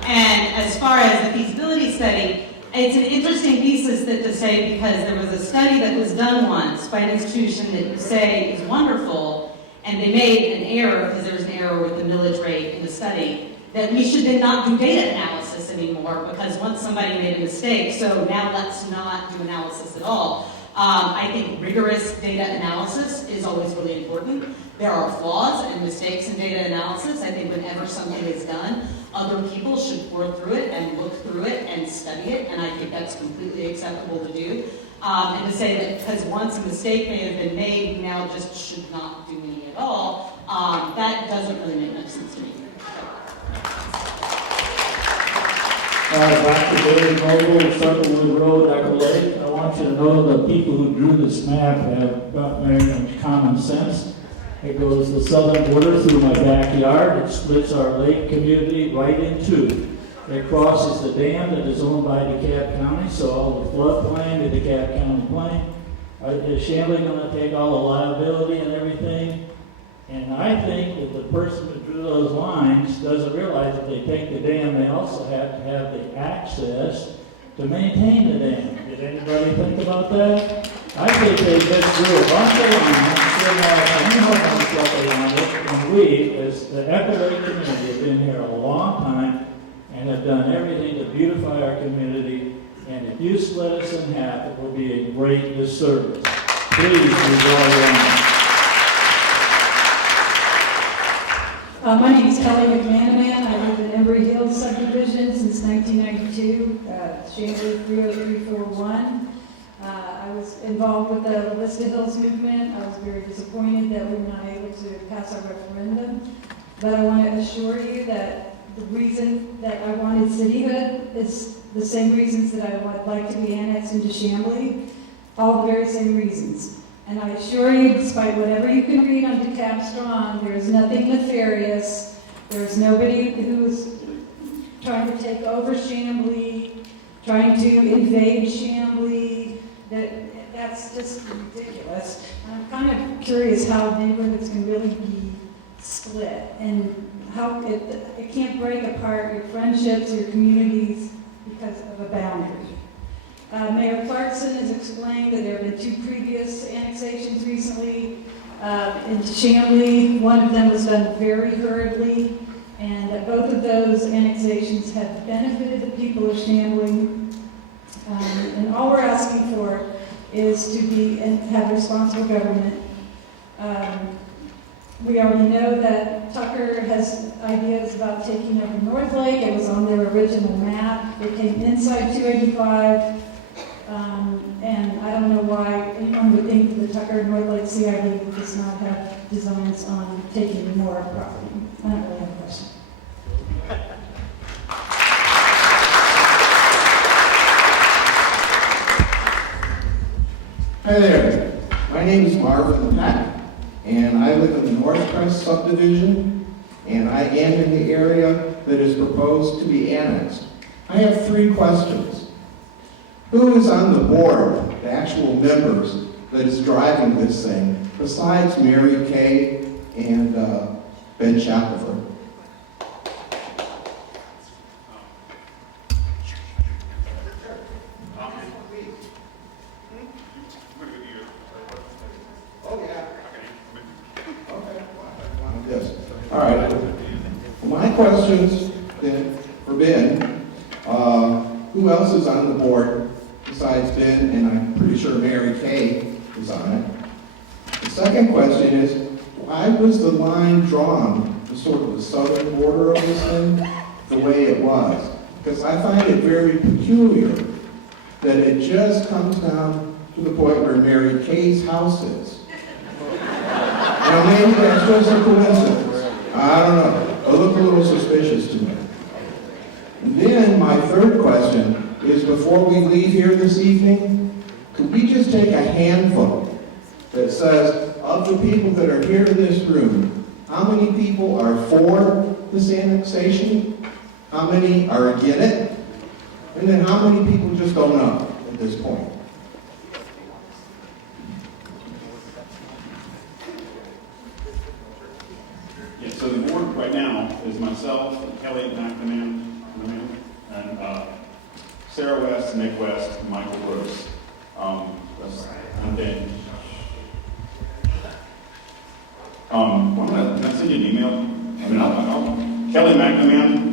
And as far as the feasibility study, it's an interesting thesis that to say, because there was a study that was done once by an institution that you say is wonderful, and they made an error, because there was an error with the millage rate in the study, that we should then not do data analysis anymore, because once somebody made a mistake, so now let's not do analysis at all. I think rigorous data analysis is always really important. There are flaws and mistakes in data analysis. I think whenever something is done, other people should pour through it and look through it and study it, and I think that's completely acceptable to do. And to say that because once a mistake may have been made, we now just should not do any at all, that doesn't really make much sense to me. Dr. Barry Noble, Circlewood Road, Echo Lake. I want you to know the people who drew this map have got very much common sense. It goes the southern border through my backyard. It splits our lake community right in two. It crosses the dam that is owned by DeKalb County, so all the floodplain, the DeKalb County plain. Is Chamblee going to take all the liability and everything? And I think that the person who drew those lines doesn't realize if they take the dam, they also have to have the access to maintain the dam. Did anybody think about that? I think they just drew a bunch of lines, and we, as the Echo Lake community, have been here a long time and have done everything to beautify our community. And if you split us in half, it will be a great disservice. Please resolve your own. My name is Kelly McManaman. I live in Embry Hills subdivision since 1992, Chamblee 30341. I was involved with the Vista Hills movement. I was very disappointed that we were not able to pass our referendum. But I want to assure you that the reason that I wanted cityhood is the same reasons that I would like to be annexed into Chamblee, all the very same reasons. And I assure you, despite whatever you can read on DeKalb Strong, there is nothing nefarious. There is nobody who's trying to take over Chamblee, trying to invade Chamblee. That's just ridiculous. I'm kind of curious how neighborhoods can really be split and how it can't break apart your friendships, your communities because of a boundary. Mayor Clarkson has explained that there have been 2 previous annexations recently into Chamblee. One of them was done very hurriedly, and both of those annexations have benefited the people of Chamblee. And all we're asking for is to be and have responsible government. We already know that Tucker has ideas about taking over North Lake. It was on their original map. It came inside 285. And I don't know why anyone would think that the Tucker North Lake CID does not have designs on taking more property. I don't really have a question. Hi there. My name is Marvin Peck, and I live in the North Crest subdivision, and I am in the area that is proposed to be annexed. I have 3 questions. Who is on the board, the actual members, that is driving this thing, besides Mary Kay and Ben Shackelford? Oh, yeah. Okay. Yes. All right. My questions then for Ben, who else is on the board besides Ben, and I'm pretty sure Mary Kay is on it? The second question is, why was the line drawn to sort of the southern border of this thing the way it was. Because I find it very peculiar that it just comes down to the point where Mary Kay's house is. Now maybe that's just a coincidence. I don't know. It looked a little suspicious to me. And then my third question is, before we leave here this evening, could we just take a hand vote that says, of the people that are here in this room, how many people are for this annexation? How many are against it? And then how many people just don't know at this point? Yeah, so the board right now is myself, Kelly McNamara, and Sarah West, Nick West, and Michael Gross. And then, I'm gonna send you an email. I mean, I'll Kelly McNamara,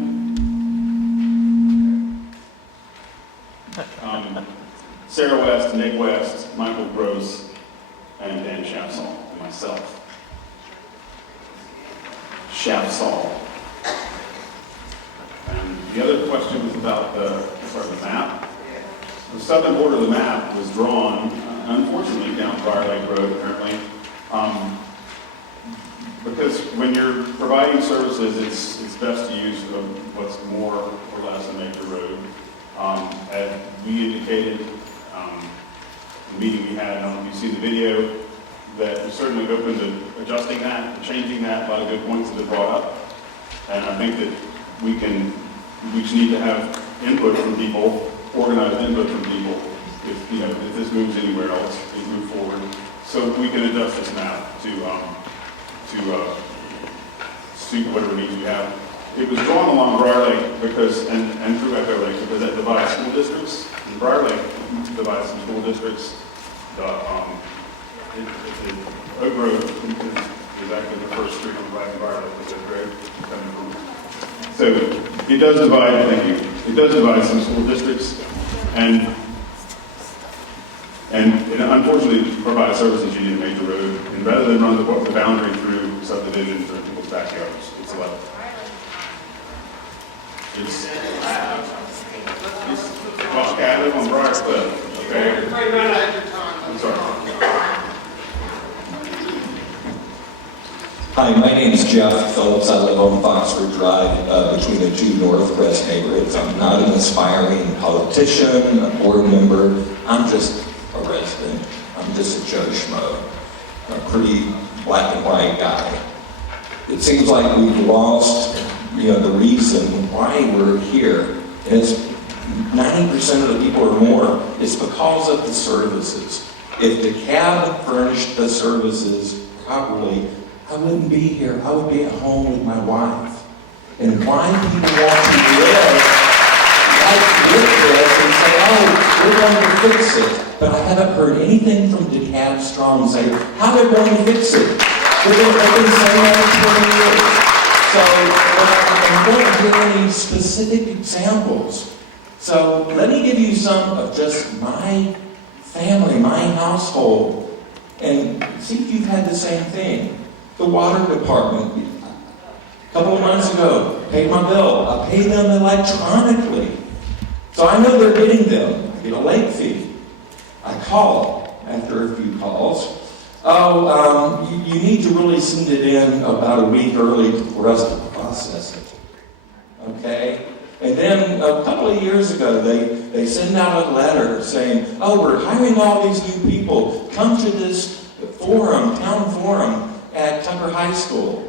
Sarah West, Nick West, Michael Gross, and Dan Shapsall, and myself. Shapsall. And the other question was about the map. The southern border of the map was drawn, unfortunately, down Fire Lake Road, apparently. Because when you're providing services, it's best to use what's more or less a major road. As we indicated, the meeting we had, I don't know if you see the video, that we're certainly open to adjusting that, to changing that. A lot of good points have been brought up. And I think that we just need to have input from people, organized input from people. If this moves anywhere else, we move forward. So we can adjust this map to suit whatever needs we have. It was drawn along Briar Lake because, and through Echo Lake, because that divides school districts. And Briar Lake divides some school districts. Oak Grove is actually the first street on the right of Briar Lake, which is great. So it does divide, thank you, it does divide some school districts, and it unfortunately provides services you need a major road, and rather than run the boundary through subdivisions or people's backyards, it's left. Well, okay, I live on Briar Cliff, okay? I'm sorry. Hi, my name is Jeff Phillips. I live on Foxford Drive between the two Northwest neighborhoods. I'm not an aspiring politician, a board member. I'm just a resident. I'm just a Joe Schmo, a pretty black and white guy. It seems like we've lost, the reason why we're here is 90% of the people or more is because of the services. If the cab furnished the services properly, I wouldn't be here. I would be at home with my wife. And why people want to live like with this and say, oh, we're going to fix it. But I haven't heard anything from DeKalb Strong say how they're going to fix it. They've been saying that for 20 years. So I'm going to give any specific examples. So let me give you some of just my family, my household, and see if you've had the same thing. The water department, a couple of months ago, paid my bill. I paid them electronically. So I know they're getting them. I get a late fee. I call after a few calls. You need to really send it in about a week early for us to process it. Okay? And then a couple of years ago, they send out a letter saying, oh, we're hiring all these new people. Come to this forum, town forum, at Tucker High School.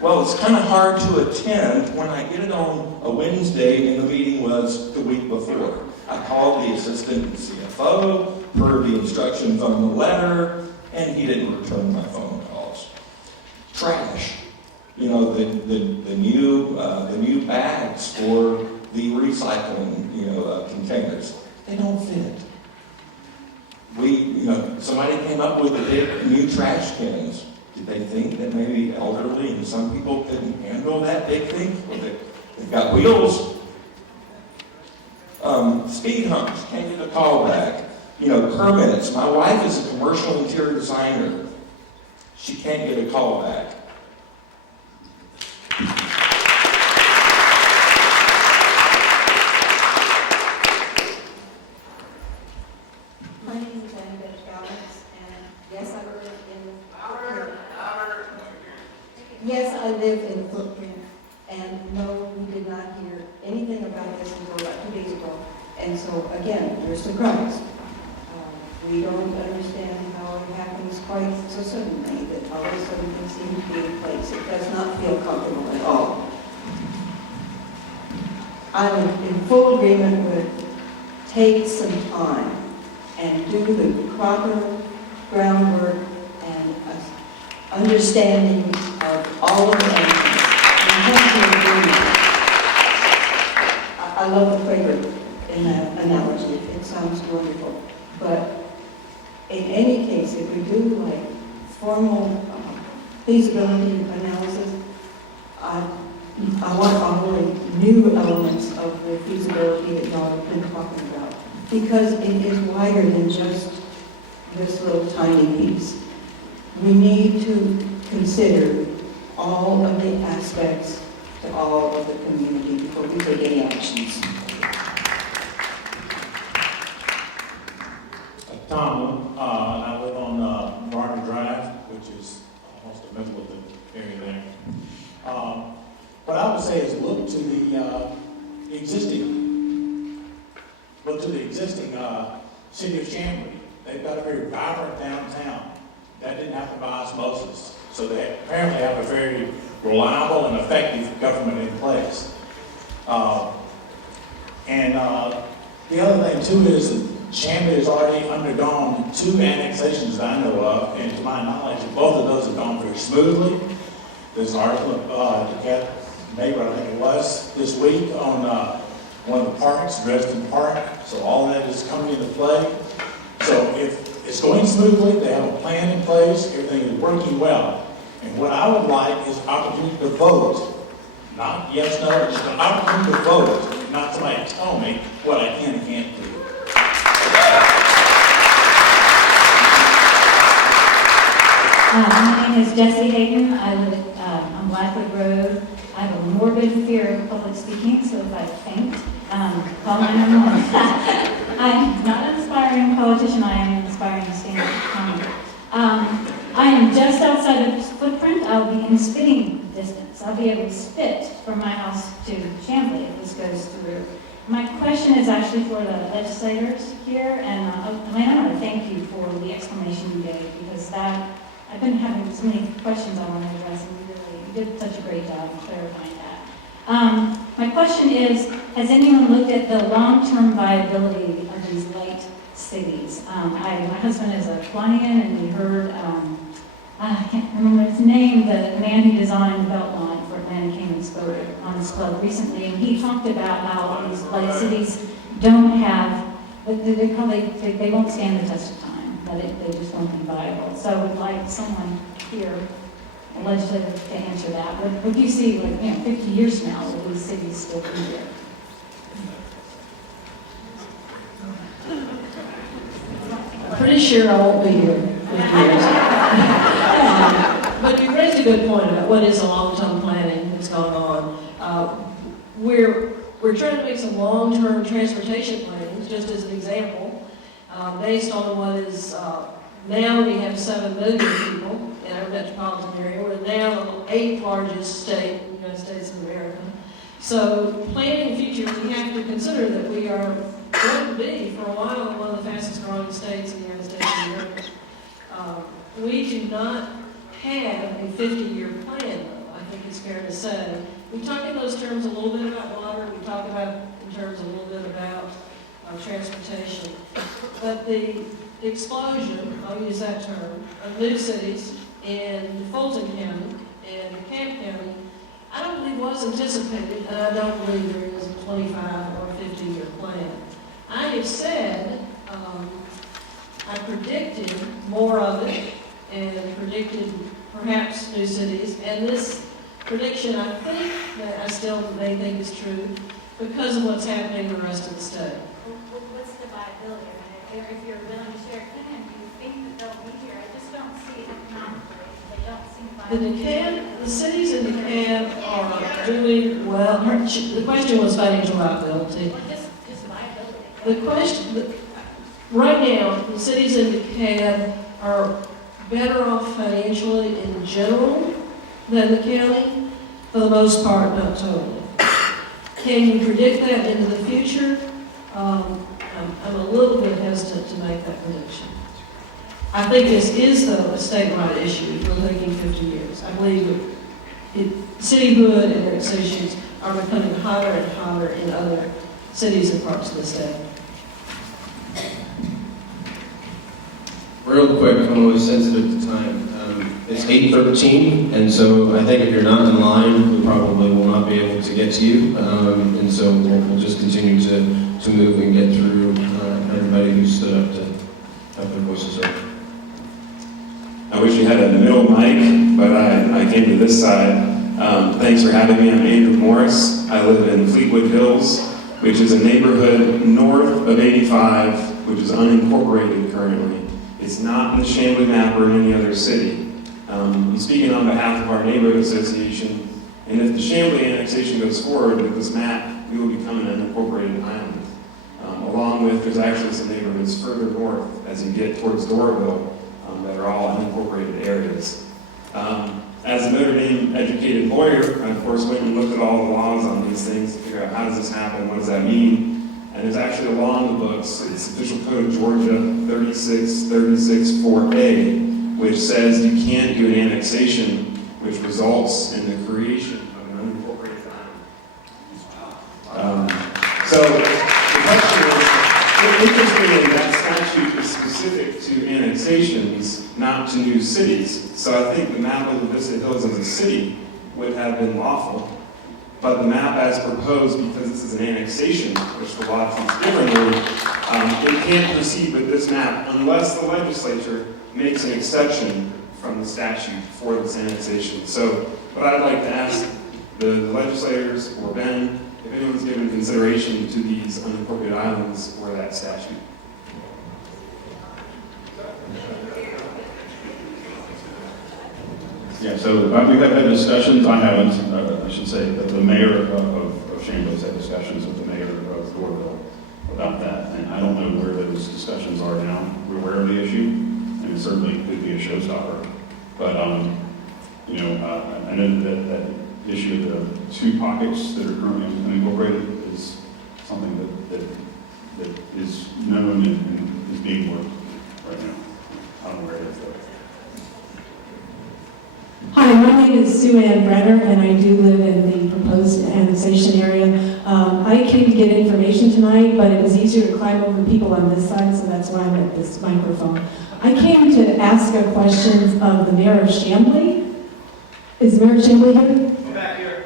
Well, it's kind of hard to attend when I get it on a Wednesday and the meeting was the week before. I called the assistant CFO, per the instructions on the letter, and he didn't return my phone calls. Trash. The new bags for the recycling, containers. They don't fit. Somebody came up with the big new trash cans. Did they think that maybe elderly and some people couldn't handle that big thing? Well, they've got wheels. Speed humps, can't get a call back. Permits. My wife is a commercial interior designer. She can't get a call back. I live in the footprint, and no, we did not hear anything about this until about 2 days ago. And so, again, we're surprised. We don't understand how it happens quite so suddenly, that all of a sudden things seem to be in place. It does not feel comfortable at all. I'm in full agreement with take some time and do the proper groundwork and understanding of all of the elements. I love the Quaker in that analogy. It sounds wonderful. But in any case, if we do like formal feasibility analysis, I want all the new elements of the feasibility that y'all have been talking about, because it is wider than just this little tiny piece. We need to consider all of the aspects to all of the community before we take any actions. Tom, I live on Margaret Drive, which is almost the middle of the area there. What I would say is look to the existing city of Chamblee. They've got a very vibrant downtown. That didn't happen by osmosis. So they apparently have a very reliable and effective government in place. The other thing too is that Chamblee has already undergone 2 annexations that I know of, and to my knowledge, both of those have gone very smoothly. There's an article, the neighbor, I think it was, this week on one of the parks, Dresden Park. So all that is coming into play. So if it's going smoothly, they have a plan in place, everything is working well. And what I would like is opportunity to vote. Not yes, no, just an opportunity to vote, not somebody tell me what I can and can't do. My name is Jessie Hayden. I live on Blackwood Road. I have a morbid fear of public speaking, so if I faint, call 911. I'm not an aspiring politician. I am an aspiring stand-up comic. I am just outside of this footprint. I'll be in spitting distance. I'll be able to spit from my house to Chamblee if this goes through. My question is actually for the legislators here, and Elena, I want to thank you for the explanation you gave, because that, I've been having so many questions I want to address, and you did such a great job clarifying that. My question is, has anyone looked at the long-term viability of these light cities? My husband is a Flanigan, and we heard, I can't remember his name, the man who designed the Beltline for Atlanta came and spoke on his club recently, and he talked about how these light cities don't have, they won't stand the test of time, that they just won't be viable. So I would like someone here, a legislator, to answer that. What do you see, 50 years from now, will these cities still be here? I'm pretty sure I won't be here in 50 years. But you raised a good point about what is the long-term planning that's going on. We're trying to make some long-term transportation plans, just as an example, based on what is, now we have 7 million people in our metropolitan area. We're now the 8th largest state in the United States of America. So planning the future, we have to consider that we are going to be, for a while, one of the fastest growing states in the United States of America. We do not have a 50-year plan, though, I think it's fair to say. We talk in those terms a little bit about water, we talk about in terms a little bit about transportation. But the explosion, I'll use that term, of new cities in Fulton County and DeKalb County, I don't believe was anticipated, and I don't believe there is a 25 or 50-year plan. I have said, I predicted more of it, and predicted perhaps new cities, and this prediction I think that I still may think is true because of what's happening in the rest of the state. What's the viability? If you're willing to share opinion, do you think that they'll be here? I just don't see it economically. They don't seem viable. The cities in DeKalb are doing well. The question was financial viability. Just viability. The question, right now, the cities in DeKalb are better off financially in general than the county, for the most part, not totally. Can you predict that into the future? I'm a little bit hesitant to make that prediction. I think this is, though, a statewide issue. We're thinking 50 years. I believe cityhood and annexations are becoming hotter and hotter in other cities and parts of the state. Real quick, I'm always sensitive to time. It's 8:13, and so I think if you're not in line, we probably will not be able to get to you. And so we'll just continue to move and get through everybody who stood up to have their voices heard. I wish you had a middle mic, but I came to this side. Thanks for having me. I'm Andrew Morris. I live in Fleetwood Hills, which is a neighborhood north of 85, which is unincorporated currently. It's not in the Chamblee map or in any other city. I'm speaking on behalf of our neighborhood association, and if the Chamblee annexation goes forward with this map, we will become an unincorporated island. Along with, there's actually some neighborhoods further north as you get towards Doraville that are all unincorporated areas. As a Notre Dame educated lawyer, I of course went and looked at all the laws on these things to figure out how does this happen, what does that mean? And there's actually a law in the books, it's Official Code of Georgia 36-4A, which says you can't do an annexation which results in the creation of an unincorporated island. So the question is, interestingly, that statute is specific to annexations, not to new cities. So I think the map of the Vista Hills as a city would have been lawful. But the map as proposed, because this is an annexation, which the law treats differently, it can't proceed with this map unless the legislature makes an exception from the statute for this annexation. So what I'd like to ask the legislators or Ben, if anyone's given consideration to these unincorporated islands or that statute. Yeah, so we've had discussions, I haven't, I should say, that the mayor of Chamblee has had discussions with the mayor of Doraville about that, and I don't know where those discussions are now. We're aware of the issue, and it certainly could be a showstopper. But, you know, I know that issue of the two pockets that are currently unincorporated is something that is known and is being worked right now. I don't know where it is though. Hi, my name is Sue Ann Brenner, and I do live in the proposed annexation area. I came to get information tonight, but it was easier to climb over people on this side, so that's why I'm at this microphone. I came to ask a question of the mayor of Chamblee. Is Mayor Chamblee here? I'm back here.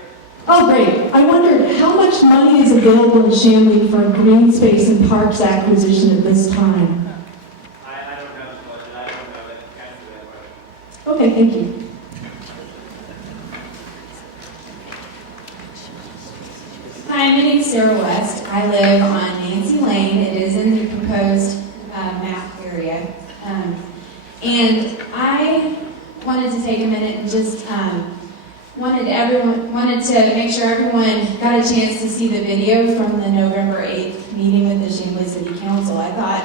Oh, great. I wondered how much money is available in Chamblee for green space and parks acquisition at this time? I don't know the budget. I don't know that answer that question. Okay, thank you. Hi, my name is Sarah West. I live on Nancy Lane. It is in the proposed map area. And I wanted to take a minute and just wanted to make sure everyone got a chance to see the video from the November 8th meeting with the Chamblee City Council. I thought,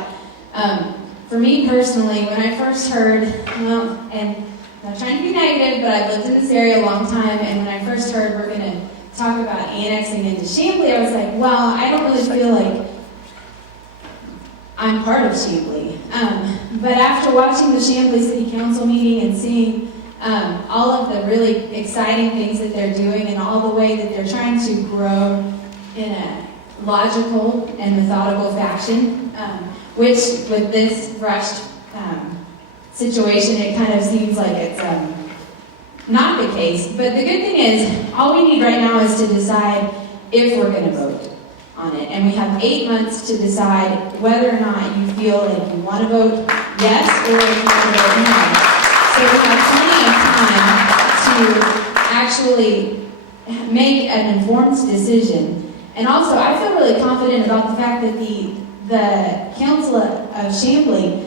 for me personally, when I first heard, well, and I'm not trying to be negative, but I've lived in this area a long time, and when I first heard we're going to talk about annexing into Chamblee, I was like, well, I don't really feel like I'm part of Chamblee. But after watching the Chamblee City Council meeting and seeing all of the really exciting things that they're doing and all the way that they're trying to grow in a logical and methodical fashion, which with this rushed situation, it kind of seems like it's not the case. But the good thing is, all we need right now is to decide if we're going to vote on it. And we have 8 months to decide whether or not you feel like you want to vote yes or if you want to vote no. So we have plenty of time to actually make an informed decision. And also, I feel really confident about the fact that the Council of Chamblee,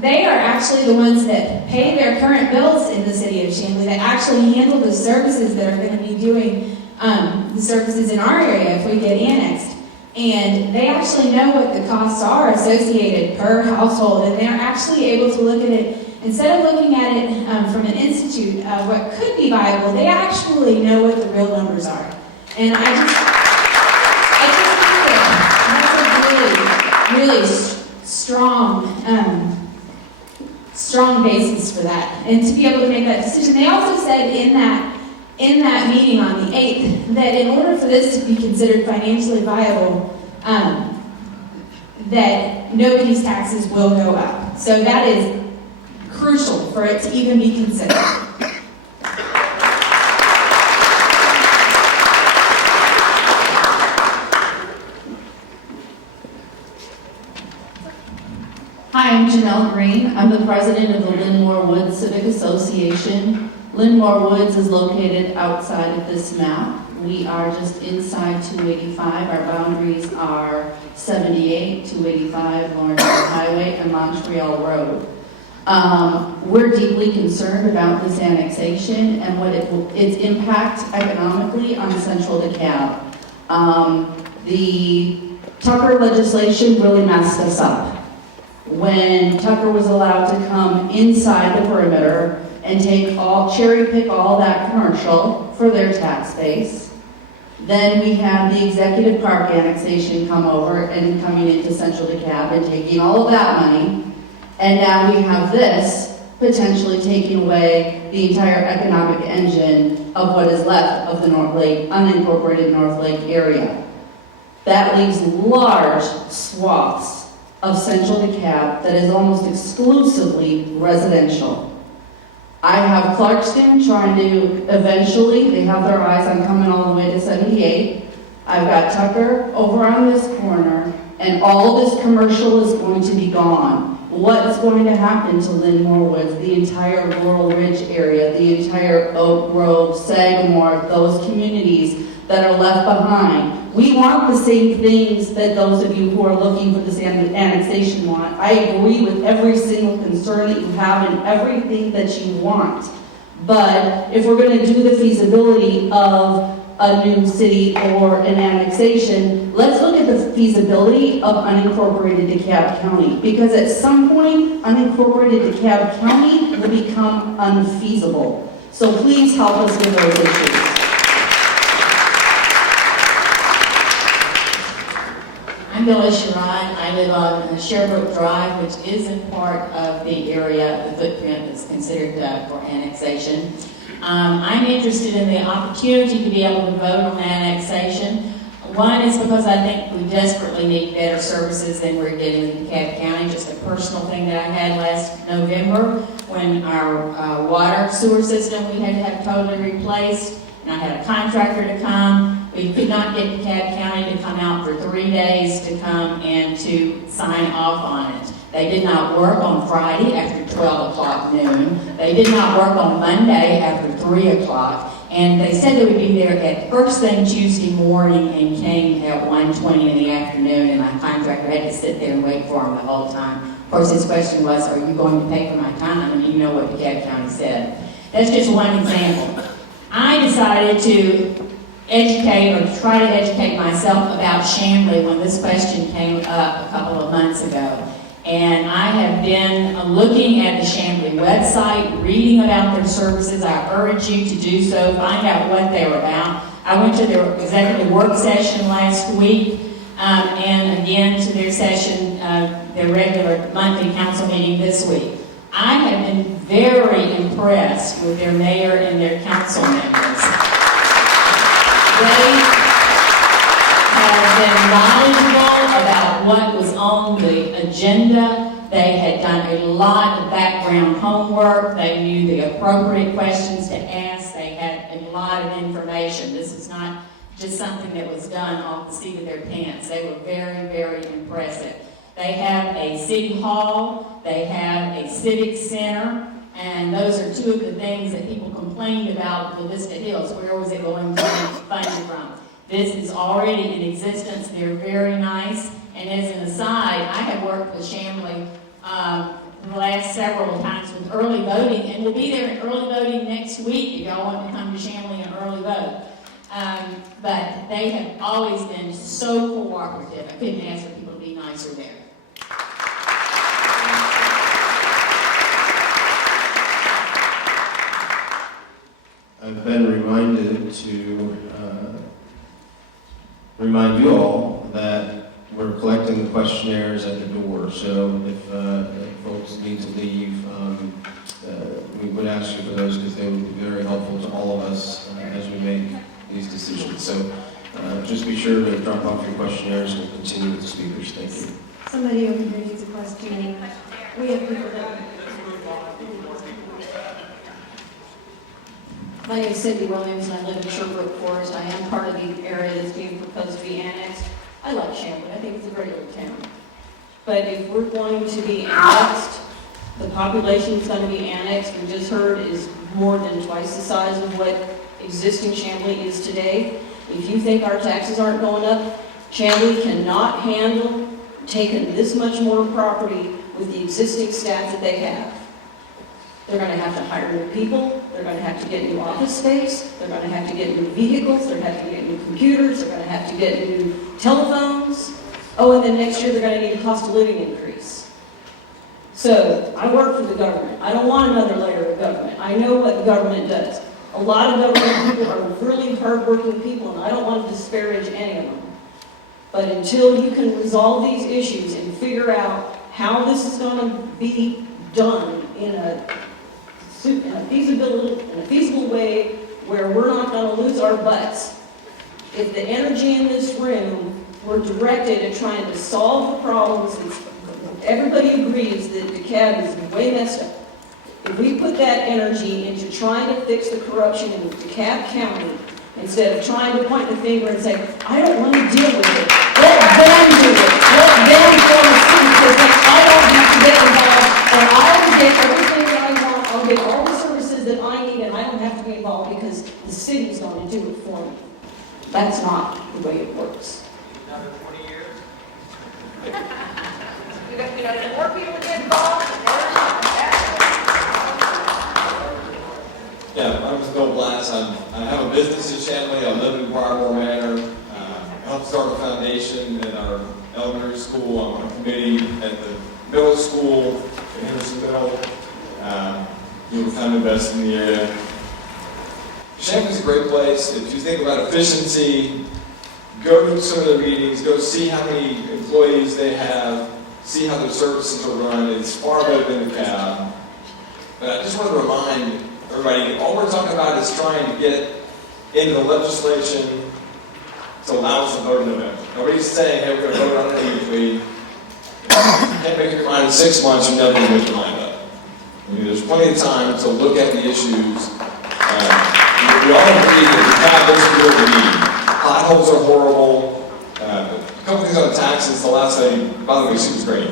they are actually the ones that pay their current bills in the city of Chamblee, that actually handle the services that are going to be doing the services in our area if we get annexed. And they actually know what the costs are associated per household, and they're actually able to look at it instead of looking at it from an institute of what could be viable, they actually know what the real numbers are. And I just think that that's a really strong basis for that, and to be able to make that decision. They also said in that meeting on the 8th that in order for this to be considered financially viable, that nobody's taxes will go up. So that is crucial for it to even be considered. Hi, I'm Janelle Green. I'm the president of the Linmore Woods Civic Association. Linmore Woods is located outside of this map. We are just inside 285. Our boundaries are 78, 285, Lawrence Highway, and Montreal Road. We're deeply concerned about this annexation and what its impact economically on Central DeKalb. The Tucker legislation really messed us up. When Tucker was allowed to come inside the perimeter and cherry pick all that commercial for their tax base, then we had the Executive Park annexation come over and coming into Central DeKalb and taking all of that money. And now we have this potentially taking away the entire economic engine of what is left of the North Lake, unincorporated North Lake area. That leaves large swaths of Central DeKalb that is almost exclusively residential. I have Clarkston trying to eventually, they have their eyes on coming all the way to 78. I've got Tucker over on this corner, and all this commercial is going to be gone. What's going to happen to Linmore Woods, the entire Laurel Ridge area, the entire Oak Grove, Sagamore, those communities that are left behind? We want the same things that those of you who are looking for this annexation want. I agree with every single concern that you have and everything that you want. But if we're going to do the feasibility of a new city or an annexation, let's look at the feasibility of unincorporated DeKalb County. Because at some point, unincorporated DeKalb County will become unfeasible. So please help us with those issues. I'm Billy Sharon. I live on Sherbrooke Drive, which is in part of the area, the footprint that's considered for annexation. I'm interested in the opportunity to be able to vote on annexation. One is because I think we desperately need better services than we're getting in DeKalb County. Just a personal thing that I had last November when our water sewer system we had to have totally replaced, and I had a contractor to come. We could not get DeKalb County to come out for 3 days to come and to sign off on it. They did not work on Friday after 12 o'clock noon. They did not work on Monday after 3 o'clock. And they said they would be there at first thing Tuesday morning and came at 1:20 in the afternoon, and my contractor had to sit there and wait for him the whole time. Of course, his question was, are you going to pay for my time? And you know what DeKalb County said. That's just one example. I decided to educate or try to educate myself about Chamblee when this question came up a couple of months ago. And I have been looking at the Chamblee website, reading about their services. I urge you to do so, find out what they're about. I went to their executive work session last week, and again to their session, their regular monthly council meeting this week. I have been very impressed with their mayor and their council members. They have been knowledgeable about what was on the agenda. They had done a lot of background homework. They knew the appropriate questions to ask. They had a lot of information. This is not just something that was done off the seat of their pants. They were very, very impressive. They have a city hall. They have a civic center. And those are two of the things that people complained about with Vista Hills. Where was it going to be funded from? This is already in existence. They're very nice. And as an aside, I have worked with Chamblee the last several times with early voting, and we'll be there in early voting next week if y'all want to come to Chamblee and early vote. But they have always been so cooperative. I couldn't ask for people to be nicer there. I've been reminded to remind you all that we're collecting the questionnaires at the door. So if folks need to leave, we would ask you for those because they would be very helpful to all of us as we make these decisions. So just be sure to drop off your questionnaires and we'll continue with the speakers. Thank you. Somebody over here needs a question. We have people that. My name is Cindy Williams, and I live in Sherbrooke Forest. I am part of the area that's being proposed to be annexed. I like Chamblee. I think it's a great little town. But if we're going to be annexed, the population is going to be annexed, we just heard, is more than twice the size of what existing Chamblee is today. If you think our taxes aren't going up, Chamblee cannot handle taking this much more property with the existing staff that they have. They're going to have to hire new people, they're going to have to get new office space, they're going to have to get new vehicles, they're going to have to get new computers, they're going to have to get new telephones. Oh, and then next year they're going to need a cost of living increase. So, I work for the government. I don't want another layer of government. I know what the government does. A lot of government people are really hardworking people, and I don't want to disparage any of them. But until you can resolve these issues and figure out how this is going to be done in a feasible way where we're not going to lose our butts, if the energy in this room were directed at trying to solve the problems, everybody agrees that DeKalb is way messed up. If we put that energy into trying to fix the corruption in DeKalb County, instead of trying to point the finger and say, I don't want to deal with it, let them do it, let them form a city, because then I don't have to get involved, and I'll get everything that I want, I'll get all the services that I need, and I don't have to be involved because the city's going to do it for me. That's not the way it works. Another 20 years? More people get involved. Yeah, my name is Bill Blass. I have a business in Chamblee. I live in Briarmore Manor. I helped start a foundation at our elementary school. I'm on a committee at the middle school in Henson Middle. We're kind of invested in the area. Chamblee's a great place. If you think about efficiency, go to some of their meetings, go see how many employees they have, see how their services are run. It's far better than DeKalb. But I just want to remind everybody, all we're talking about is trying to get into the legislation to allow us to vote in November. Nobody's saying, hey, we're going to vote on it immediately. You can't make your mind in 6 months, you're never going to make your mind up. I mean, there's plenty of time to look at the issues. We all agree that DeKalb doesn't really need. Potholes are horrible. A couple things on taxes. The last lady, by the way, she was great.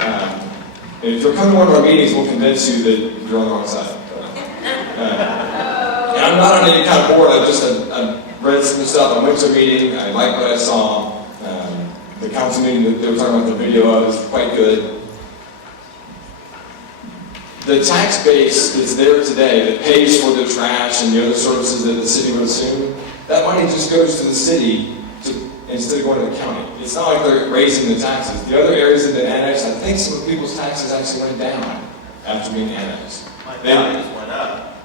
And if you'll come to one of our meetings, we'll convince you that you're on the wrong side. And I'm not on any kind of board. I read some stuff. I went to a meeting. I liked what I saw. The council meeting that they were talking about the video of is quite good. The tax base that's there today that pays for the trash and the other services that the city would assume, that money just goes to the city instead of going to the county. It's not like they're raising the taxes. The other areas that have been annexed, I think some of people's taxes actually went down after being annexed. My values went up.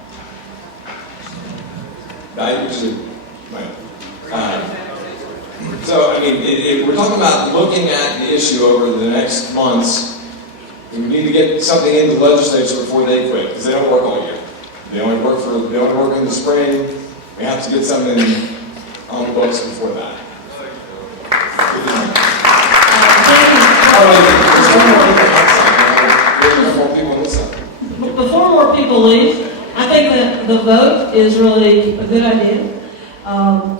So, I mean, we're talking about looking at the issue over the next months. We need to get something into the legislature before they quit, because they don't work all year. They only work in the spring. We have to get something on the books before that. Before more people leave, I think that the vote is really a good idea.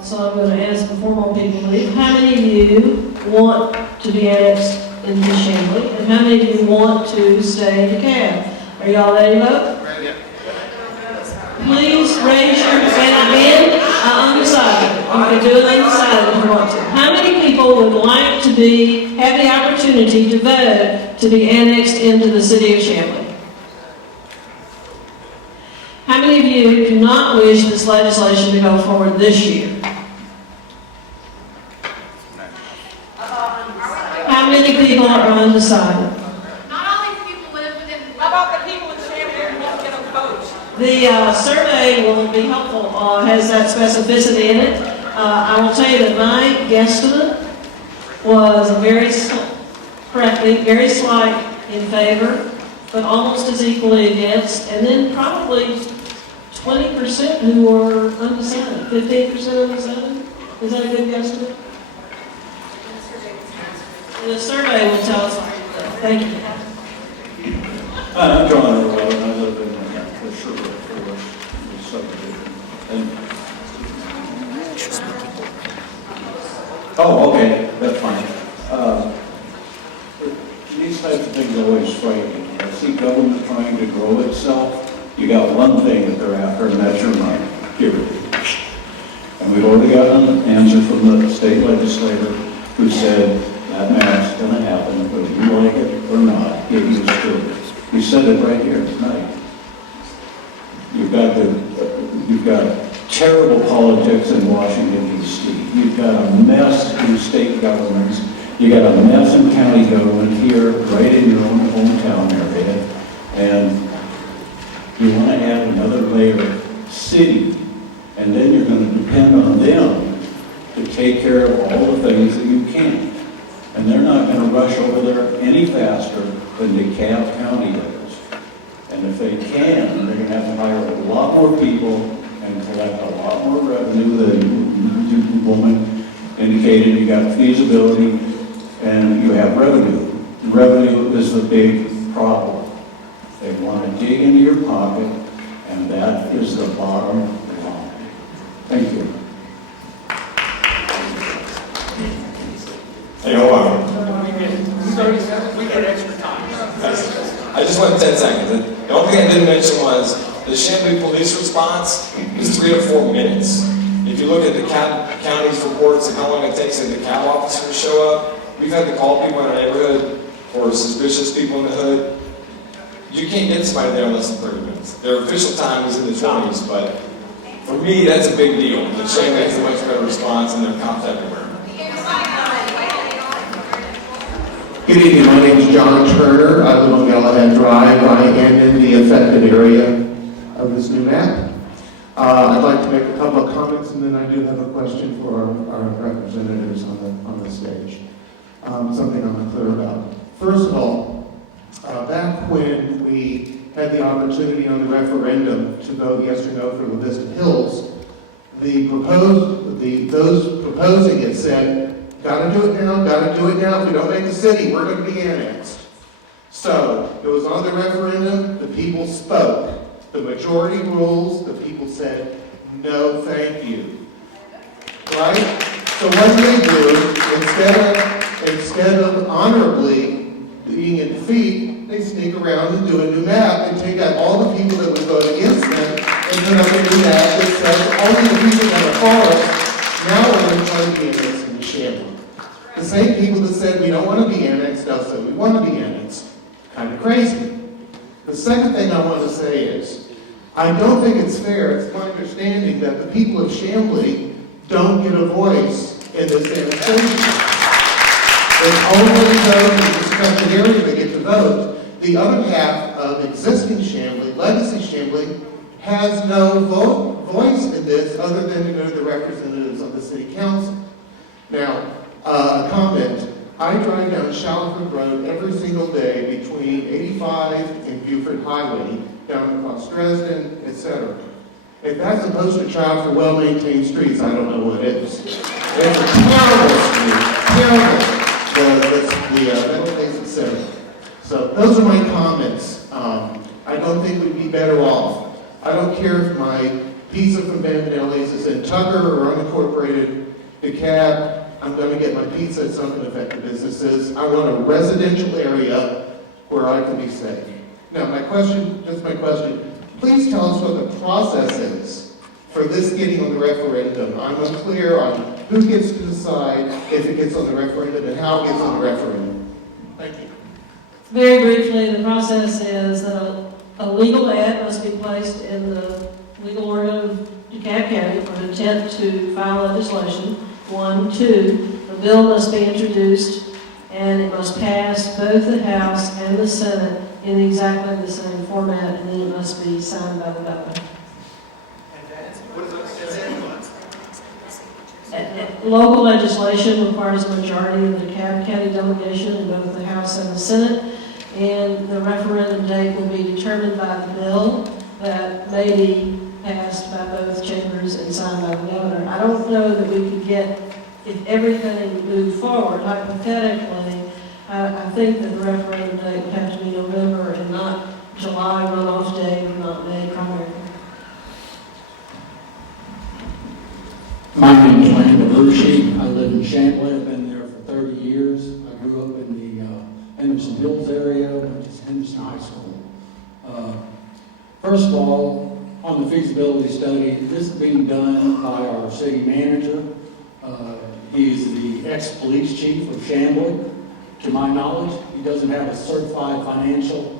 So I'm going to ask before more people leave, how many of you want to be annexed into Chamblee, and how many of you want to stay in DeKalb? Are y'all ready to vote? Ready. Please raise your hand. Undecided. You can do it undecided if you want to. How many people would like to have the opportunity to vote to be annexed into the city of Chamblee? How many of you do not wish this legislation to go forward this year? How many people are undecided? Not only the people within, how about the people in Chamblee who won't get a vote? The The survey will be helpful, has that specificity in it. I will tell you that my guesstimate was very slight in favor, but almost as equally against, and then probably 20% who were undecided, 15% undecided. Is that a good guesstimate? The survey will tell us. Thank you. I'm John Earl, and I live in the Sherwood subdivision. Oh, okay, that's fine. These types of things always strike me. I see government trying to grow itself. You got one thing that they're after, and that's your money, period. And we've already got an answer from the state legislator who said that math's going to happen, whether you like it or not, get used to it. We said it right here tonight. You've got terrible politics in Washington, D.C. You've got a mess in state governments. You got a mess in county government here, right in your own hometown area. And you want to add another layer of city, and then you're going to depend on them to take care of all the things that you can't. And they're not going to rush over there any faster than DeKalb County does. And if they can, they're going to have to hire a lot more people and collect a lot more revenue than the woman indicated. You got feasibility and you have revenue. Revenue is the big problem. They want to dig into your pocket, and that is the bottom line. Thank you. Hey, hold on. We get extra time. I just went 10 seconds. The only thing I didn't mention was the Chamblee police response is 3 to 4 minutes. If you look at the county's reports of how long it takes a cab officer to show up, we've had to call people in our neighborhood or suspicious people in the hood. You can't get somebody there in less than 30 minutes. Their official time is in the 20s, but for me, that's a big deal. The Chamblee has a much better response, and there are cops everywhere. Good evening, my name is John Turner. I live on Galahad Drive. I am in the affected area of this new map. I'd like to make a couple of comments, and then I do have a question for our representatives on the stage. Something I'm unclear about. First of all, back when we had the opportunity on the referendum to vote yes or no for La Vista Hills, those proposing it said, gotta do it now, gotta do it now. If we don't make the city, we're going to be annexed. So, it was on the referendum, the people spoke. The majority rules, the people said, no thank you. Right? So what do? Instead of honorably being in defeat, they sneak around and do a new map and take out all the people that would vote against them and put up a new map that says only the people that are for us now are going to try to be annexed into Chamblee. The same people that said we don't want to be annexed now said we want to be annexed. Kind of crazy. The second thing I want to say is, I don't think it's fair, it's my understanding that the people of Chamblee don't get a voice in this annexation. It's only those in the discussion area that get to vote. The other half of existing Chamblee, legacy Chamblee, has no voice in this other than to go to the representatives of the city council. Now, a comment. I drive down Shalford Road every single day between 85 and Buford Highway, down across Dresden, etc. If that's a poster child for well-maintained streets, I don't know what is. It's a terrible street, terrible. The ventilation center. So those are my comments. I don't think we'd be better off. I don't care if my pizza from Bandinelli's is in Tucker or unincorporated DeKalb. I'm going to get my pizza at something affected businesses. I want a residential area where I can be safe. Now, my question, please tell us what the process is for this getting on the referendum. I'm unclear on who gets to decide if it gets on the referendum and how it gets on the referendum. Thank you. Very briefly, the process is that a legal ad must be placed in the legal organ of DeKalb County for an intent to file legislation. 1, 2, the bill must be introduced and it must pass both the House and the Senate in exactly the same format, and then it must be signed by the governor. Local legislation requires a majority of the DeKalb County delegation in both the House and the Senate, and the referendum date will be determined by the bill that may be passed by both chambers and signed by the governor. I don't know that we could get, if everything moved forward, hypothetically, I think that the referendum date would have to be November and not July runoff date or not May primary. My name is Randall Hershey. I live in Chamblee. I've been there for 30 years. I grew up in the Henson Hills area, which is Henson High School. First of all, on the feasibility study, this is being done by our city manager. He's the ex-police chief of Chamblee. To my knowledge, he doesn't have a certified financial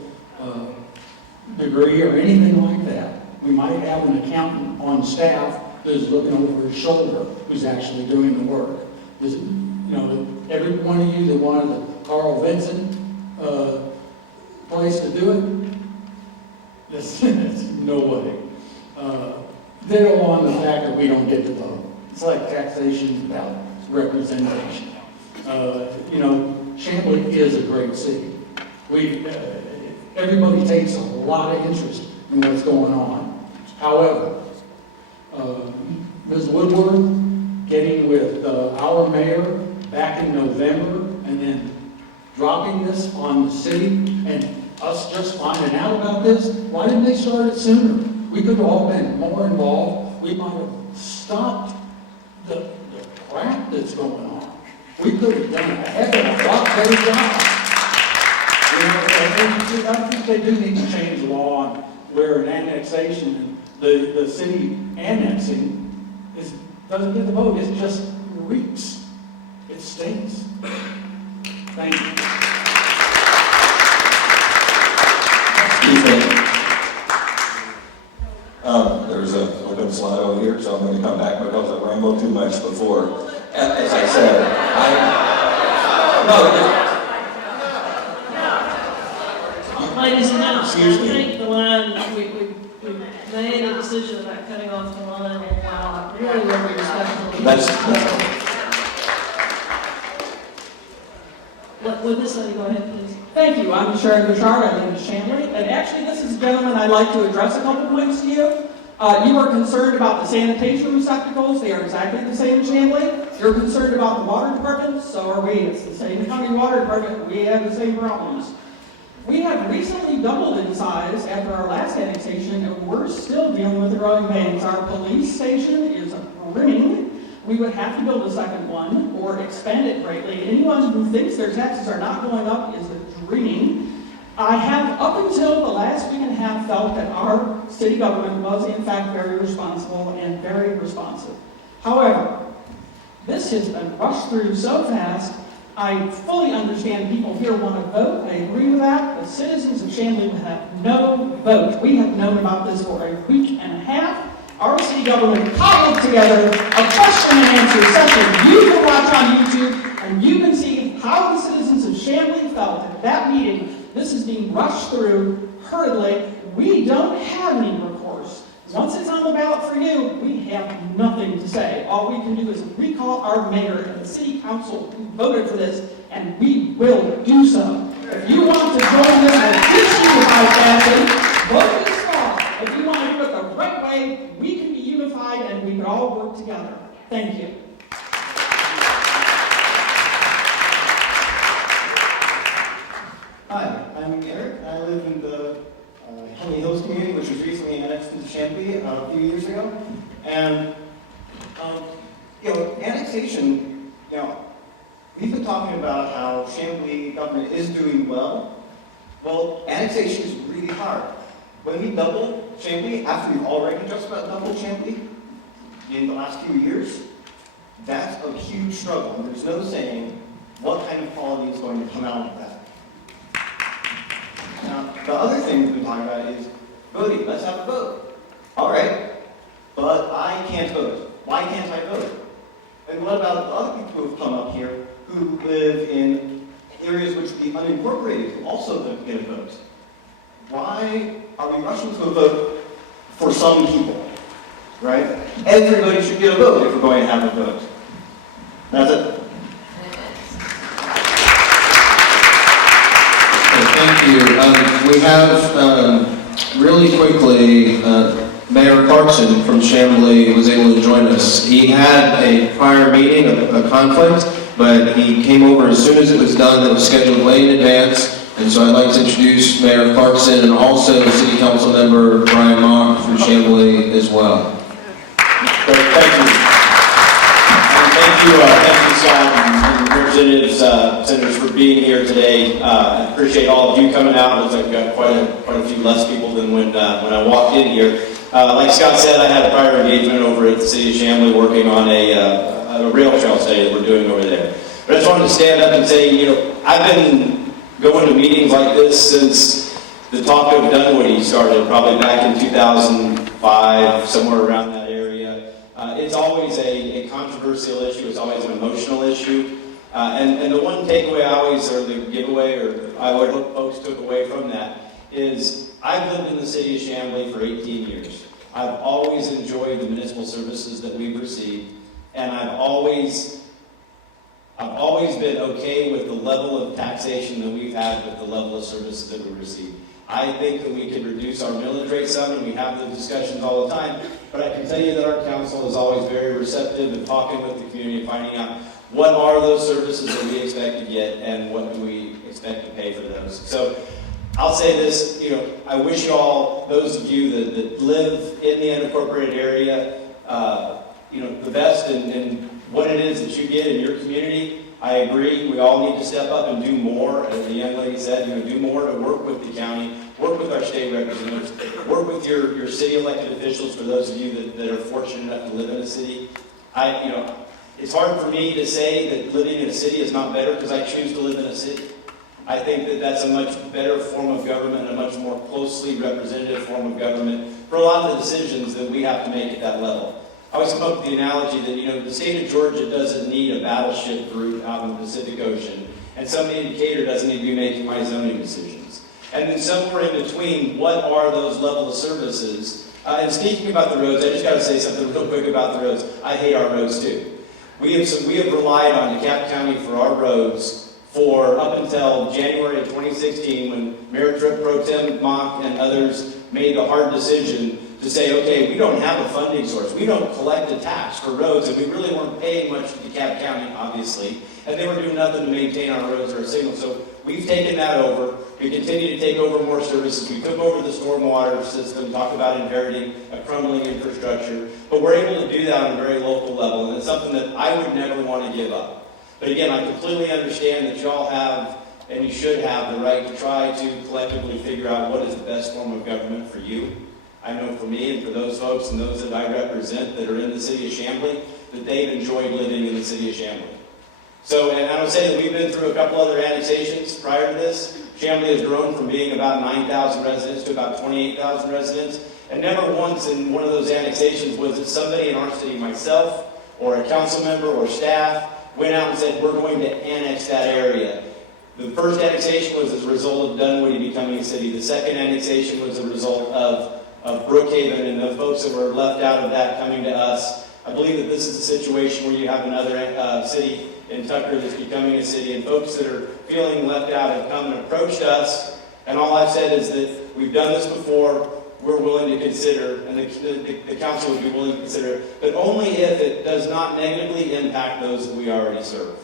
degree or anything like that. We might have an accountant on staff who's looking over his shoulder, who's actually doing the work. This, you know, every one of you that wanted the Carl Vincent place to do it, that's nobody. They don't want the fact that we don't get to vote. It's like taxation without representation. You know, Chamblee is a great city. Everybody takes a lot of interest in what's going on. However, Ms. Woodward getting with our mayor back in November and then dropping this on the city and us just finding out about this, why didn't they start it sooner? We could have all been more involved. We might have stopped the crap that's going on. We could have done a heck of a lot better job. You know, I think they do need to change the law on where an annexation and the city annexing doesn't get the vote. It just reeks. It stinks. Thank you. There's an open slot over here, so I'm going to come back because I rambled too much before. As I said, Ladies and gentlemen, Excuse me. I think the line, we made a decision about cutting off the line, and while I really love the respectful. Would this lady go ahead, please? Thank you. I'm Sharon Bouchard. I live in Chamblee. And actually, this is a gentleman I'd like to address a couple points to you. You are concerned about the sanitation receptacles. They are exactly the same in Chamblee. You're concerned about the water department. So are we. It's the same county water department. We have the same problems. We have recently doubled in size after our last annexation, and we're still dealing with the growing pains. Our police station is brimming. We would have to build a second one or expand it greatly. Anyone who thinks their taxes are not going up is dreaming. I have, up until the last week and a half, felt that our city government was in fact very responsible and very responsive. However, this has been rushed through so fast. I fully understand people here want to vote. I agree with that. The citizens of Chamblee will have no vote. We have known about this for a week and a half. Our city government cobbled together a question and answer session. You can watch on YouTube and you can see how the citizens of Chamblee felt at that meeting. This is being rushed through hurriedly. We don't have any recourse. Once it's on the ballot for you, we have nothing to say. All we can do is recall our mayor and the city council who voted for this, and we will do so. If you want to join this and disunified family, vote this law. If you want to do it the right way, we can be unified and we can all work together. Thank you. Hi, I'm Eric. I live in the Chamblee Hills community, which was recently annexed into Chamblee a few years ago. And, annexation, we've been talking about how Chamblee government is doing well. Well, annexation is really hard. When we double Chamblee, after we've already just about doubled Chamblee in the last few years, that's a huge struggle. And there's no saying what kind of quality is going to come out of that. Now, the other thing we've been talking about is voting. Let's have a vote. All right, but I can't vote. Why can't I vote? And what about the other people who have come up here who live in areas which would be unincorporated who also don't get a vote? Why are we rushing to a vote for some people, right? Everybody should get a vote if we're going to have a vote. That's it. Thank you. We have, really quickly, Mayor Clarkson from Chamblee was able to join us. He had a prior meeting, a conflict, but he came over as soon as it was done. That was scheduled way in advance. And so I'd like to introduce Mayor Clarkson and also City Council Member Brian Mock from Chamblee as well. Great, thank you. And thank you, Scott, and representatives, senators, for being here today. I appreciate all of you coming out. It looks like we've got quite a few less people than when I walked in here. Like Scott said, I had a prior engagement over at the City of Chamblee working on a rail trail study that we're doing over there. But I just wanted to stand up and say, I've been going to meetings like this since the talk of Dunwoody started, probably back in 2005, somewhere around that area. It's always a controversial issue. It's always an emotional issue. And the one takeaway or the giveaway, or I would hope folks took away from that, is I've lived in the city of Chamblee for 18 years. I've always enjoyed the municipal services that we've received, and I've always been okay with the level of taxation that we've had with the level of services that we receive. I think that we could reduce our millage rate some, and we have those discussions all the time, but I can tell you that our council is always very receptive in talking with the community and finding out what are those services that we expect to get and what do we expect to pay for those. So I'll say this, I wish you all, those of you that live in the unincorporated area, the best in what it is that you get in your community. I agree, we all need to step up and do more, as the young lady said, do more to work with the county, work with our state representatives, work with your city elected officials, for those of you that are fortunate enough to live in a city. It's hard for me to say that living in a city is not better because I choose to live in a city. I think that that's a much better form of government, a much more closely representative form of government for a lot of the decisions that we have to make at that level. I always come up with the analogy that, the state of Georgia doesn't need a battleship group out in the Pacific Ocean, and some indicator doesn't need to be making my zoning decisions. And then somewhere in between, what are those level of services? And speaking about the roads, I just got to say something real quick about the roads. I hate our roads too. We have relied on DeKalb County for our roads for up until January of 2016, when Mayor Pro Tem Mock and others made the hard decision to say, okay, we don't have a funding source. We don't collect a tax for roads, and we really weren't paying much to DeKalb County, obviously, and they were doing nothing to maintain our roads or our signals. So we've taken that over. We continue to take over more services. We took over the stormwater system, talk about inheriting a crumbling infrastructure, but we're able to do that on a very local level, and it's something that I would never want to give up. But again, I completely understand that you all have, and you should have, the right to try to collectively figure out what is the best form of government for you. I know for me and for those folks and those that I represent that are in the city of Chamblee, that they've enjoyed living in the city of Chamblee. So, and I would say that we've been through a couple other annexations prior to this. Chamblee has grown from being about 9,000 residents to about 28,000 residents. And never once in one of those annexations was it somebody in our city, myself, or a council member or staff, went out and said, we're going to annex that area. The first annexation was as a result of Dunwoody becoming a city. The second annexation was a result of BRookhaven and the folks that were left out of that coming to us. I believe that this is a situation where you have another city in Tucker that's becoming a city, and folks that are feeling left out have come and approached us, and all I've said is that we've done this before, we're willing to consider, and the council would be willing to consider it, but only if it does not negatively impact those that we already serve.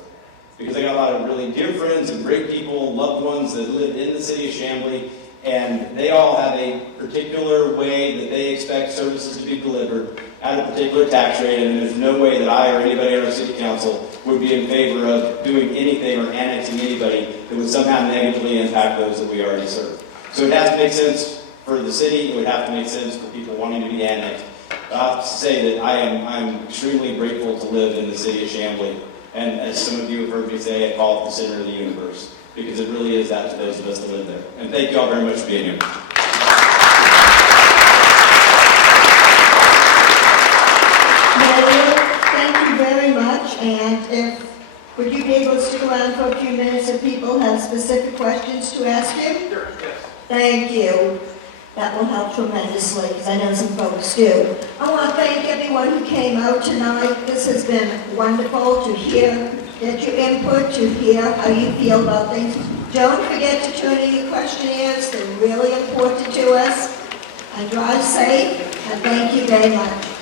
Because I got a lot of really dear friends and great people, loved ones that live in the city of Chamblee, and they all have a particular way that they expect services to be delivered at a particular tax rate, and there's no way that I or anybody on our city council would be in favor of doing anything or annexing anybody that would somehow negatively impact those that we already serve. So it has to make sense for the city, it would have to make sense for people wanting to be annexed. I have to say that I'm extremely grateful to live in the city of Chamblee, and as some of you have heard me say, I call it the center of the universe, because it really is that to those of us that live there. And thank you all very much for being here. Thank you very much, and would you be able to stick around for a few minutes if people have specific questions to ask you? Sure, yes. Thank you. That will help tremendously, because I know some folks do. I want to thank everyone who came out tonight. This has been wonderful to hear, get your input, to hear how you feel about things. Don't forget to turn in your questionnaires. They're really important to us. And drive safe, and thank you very much.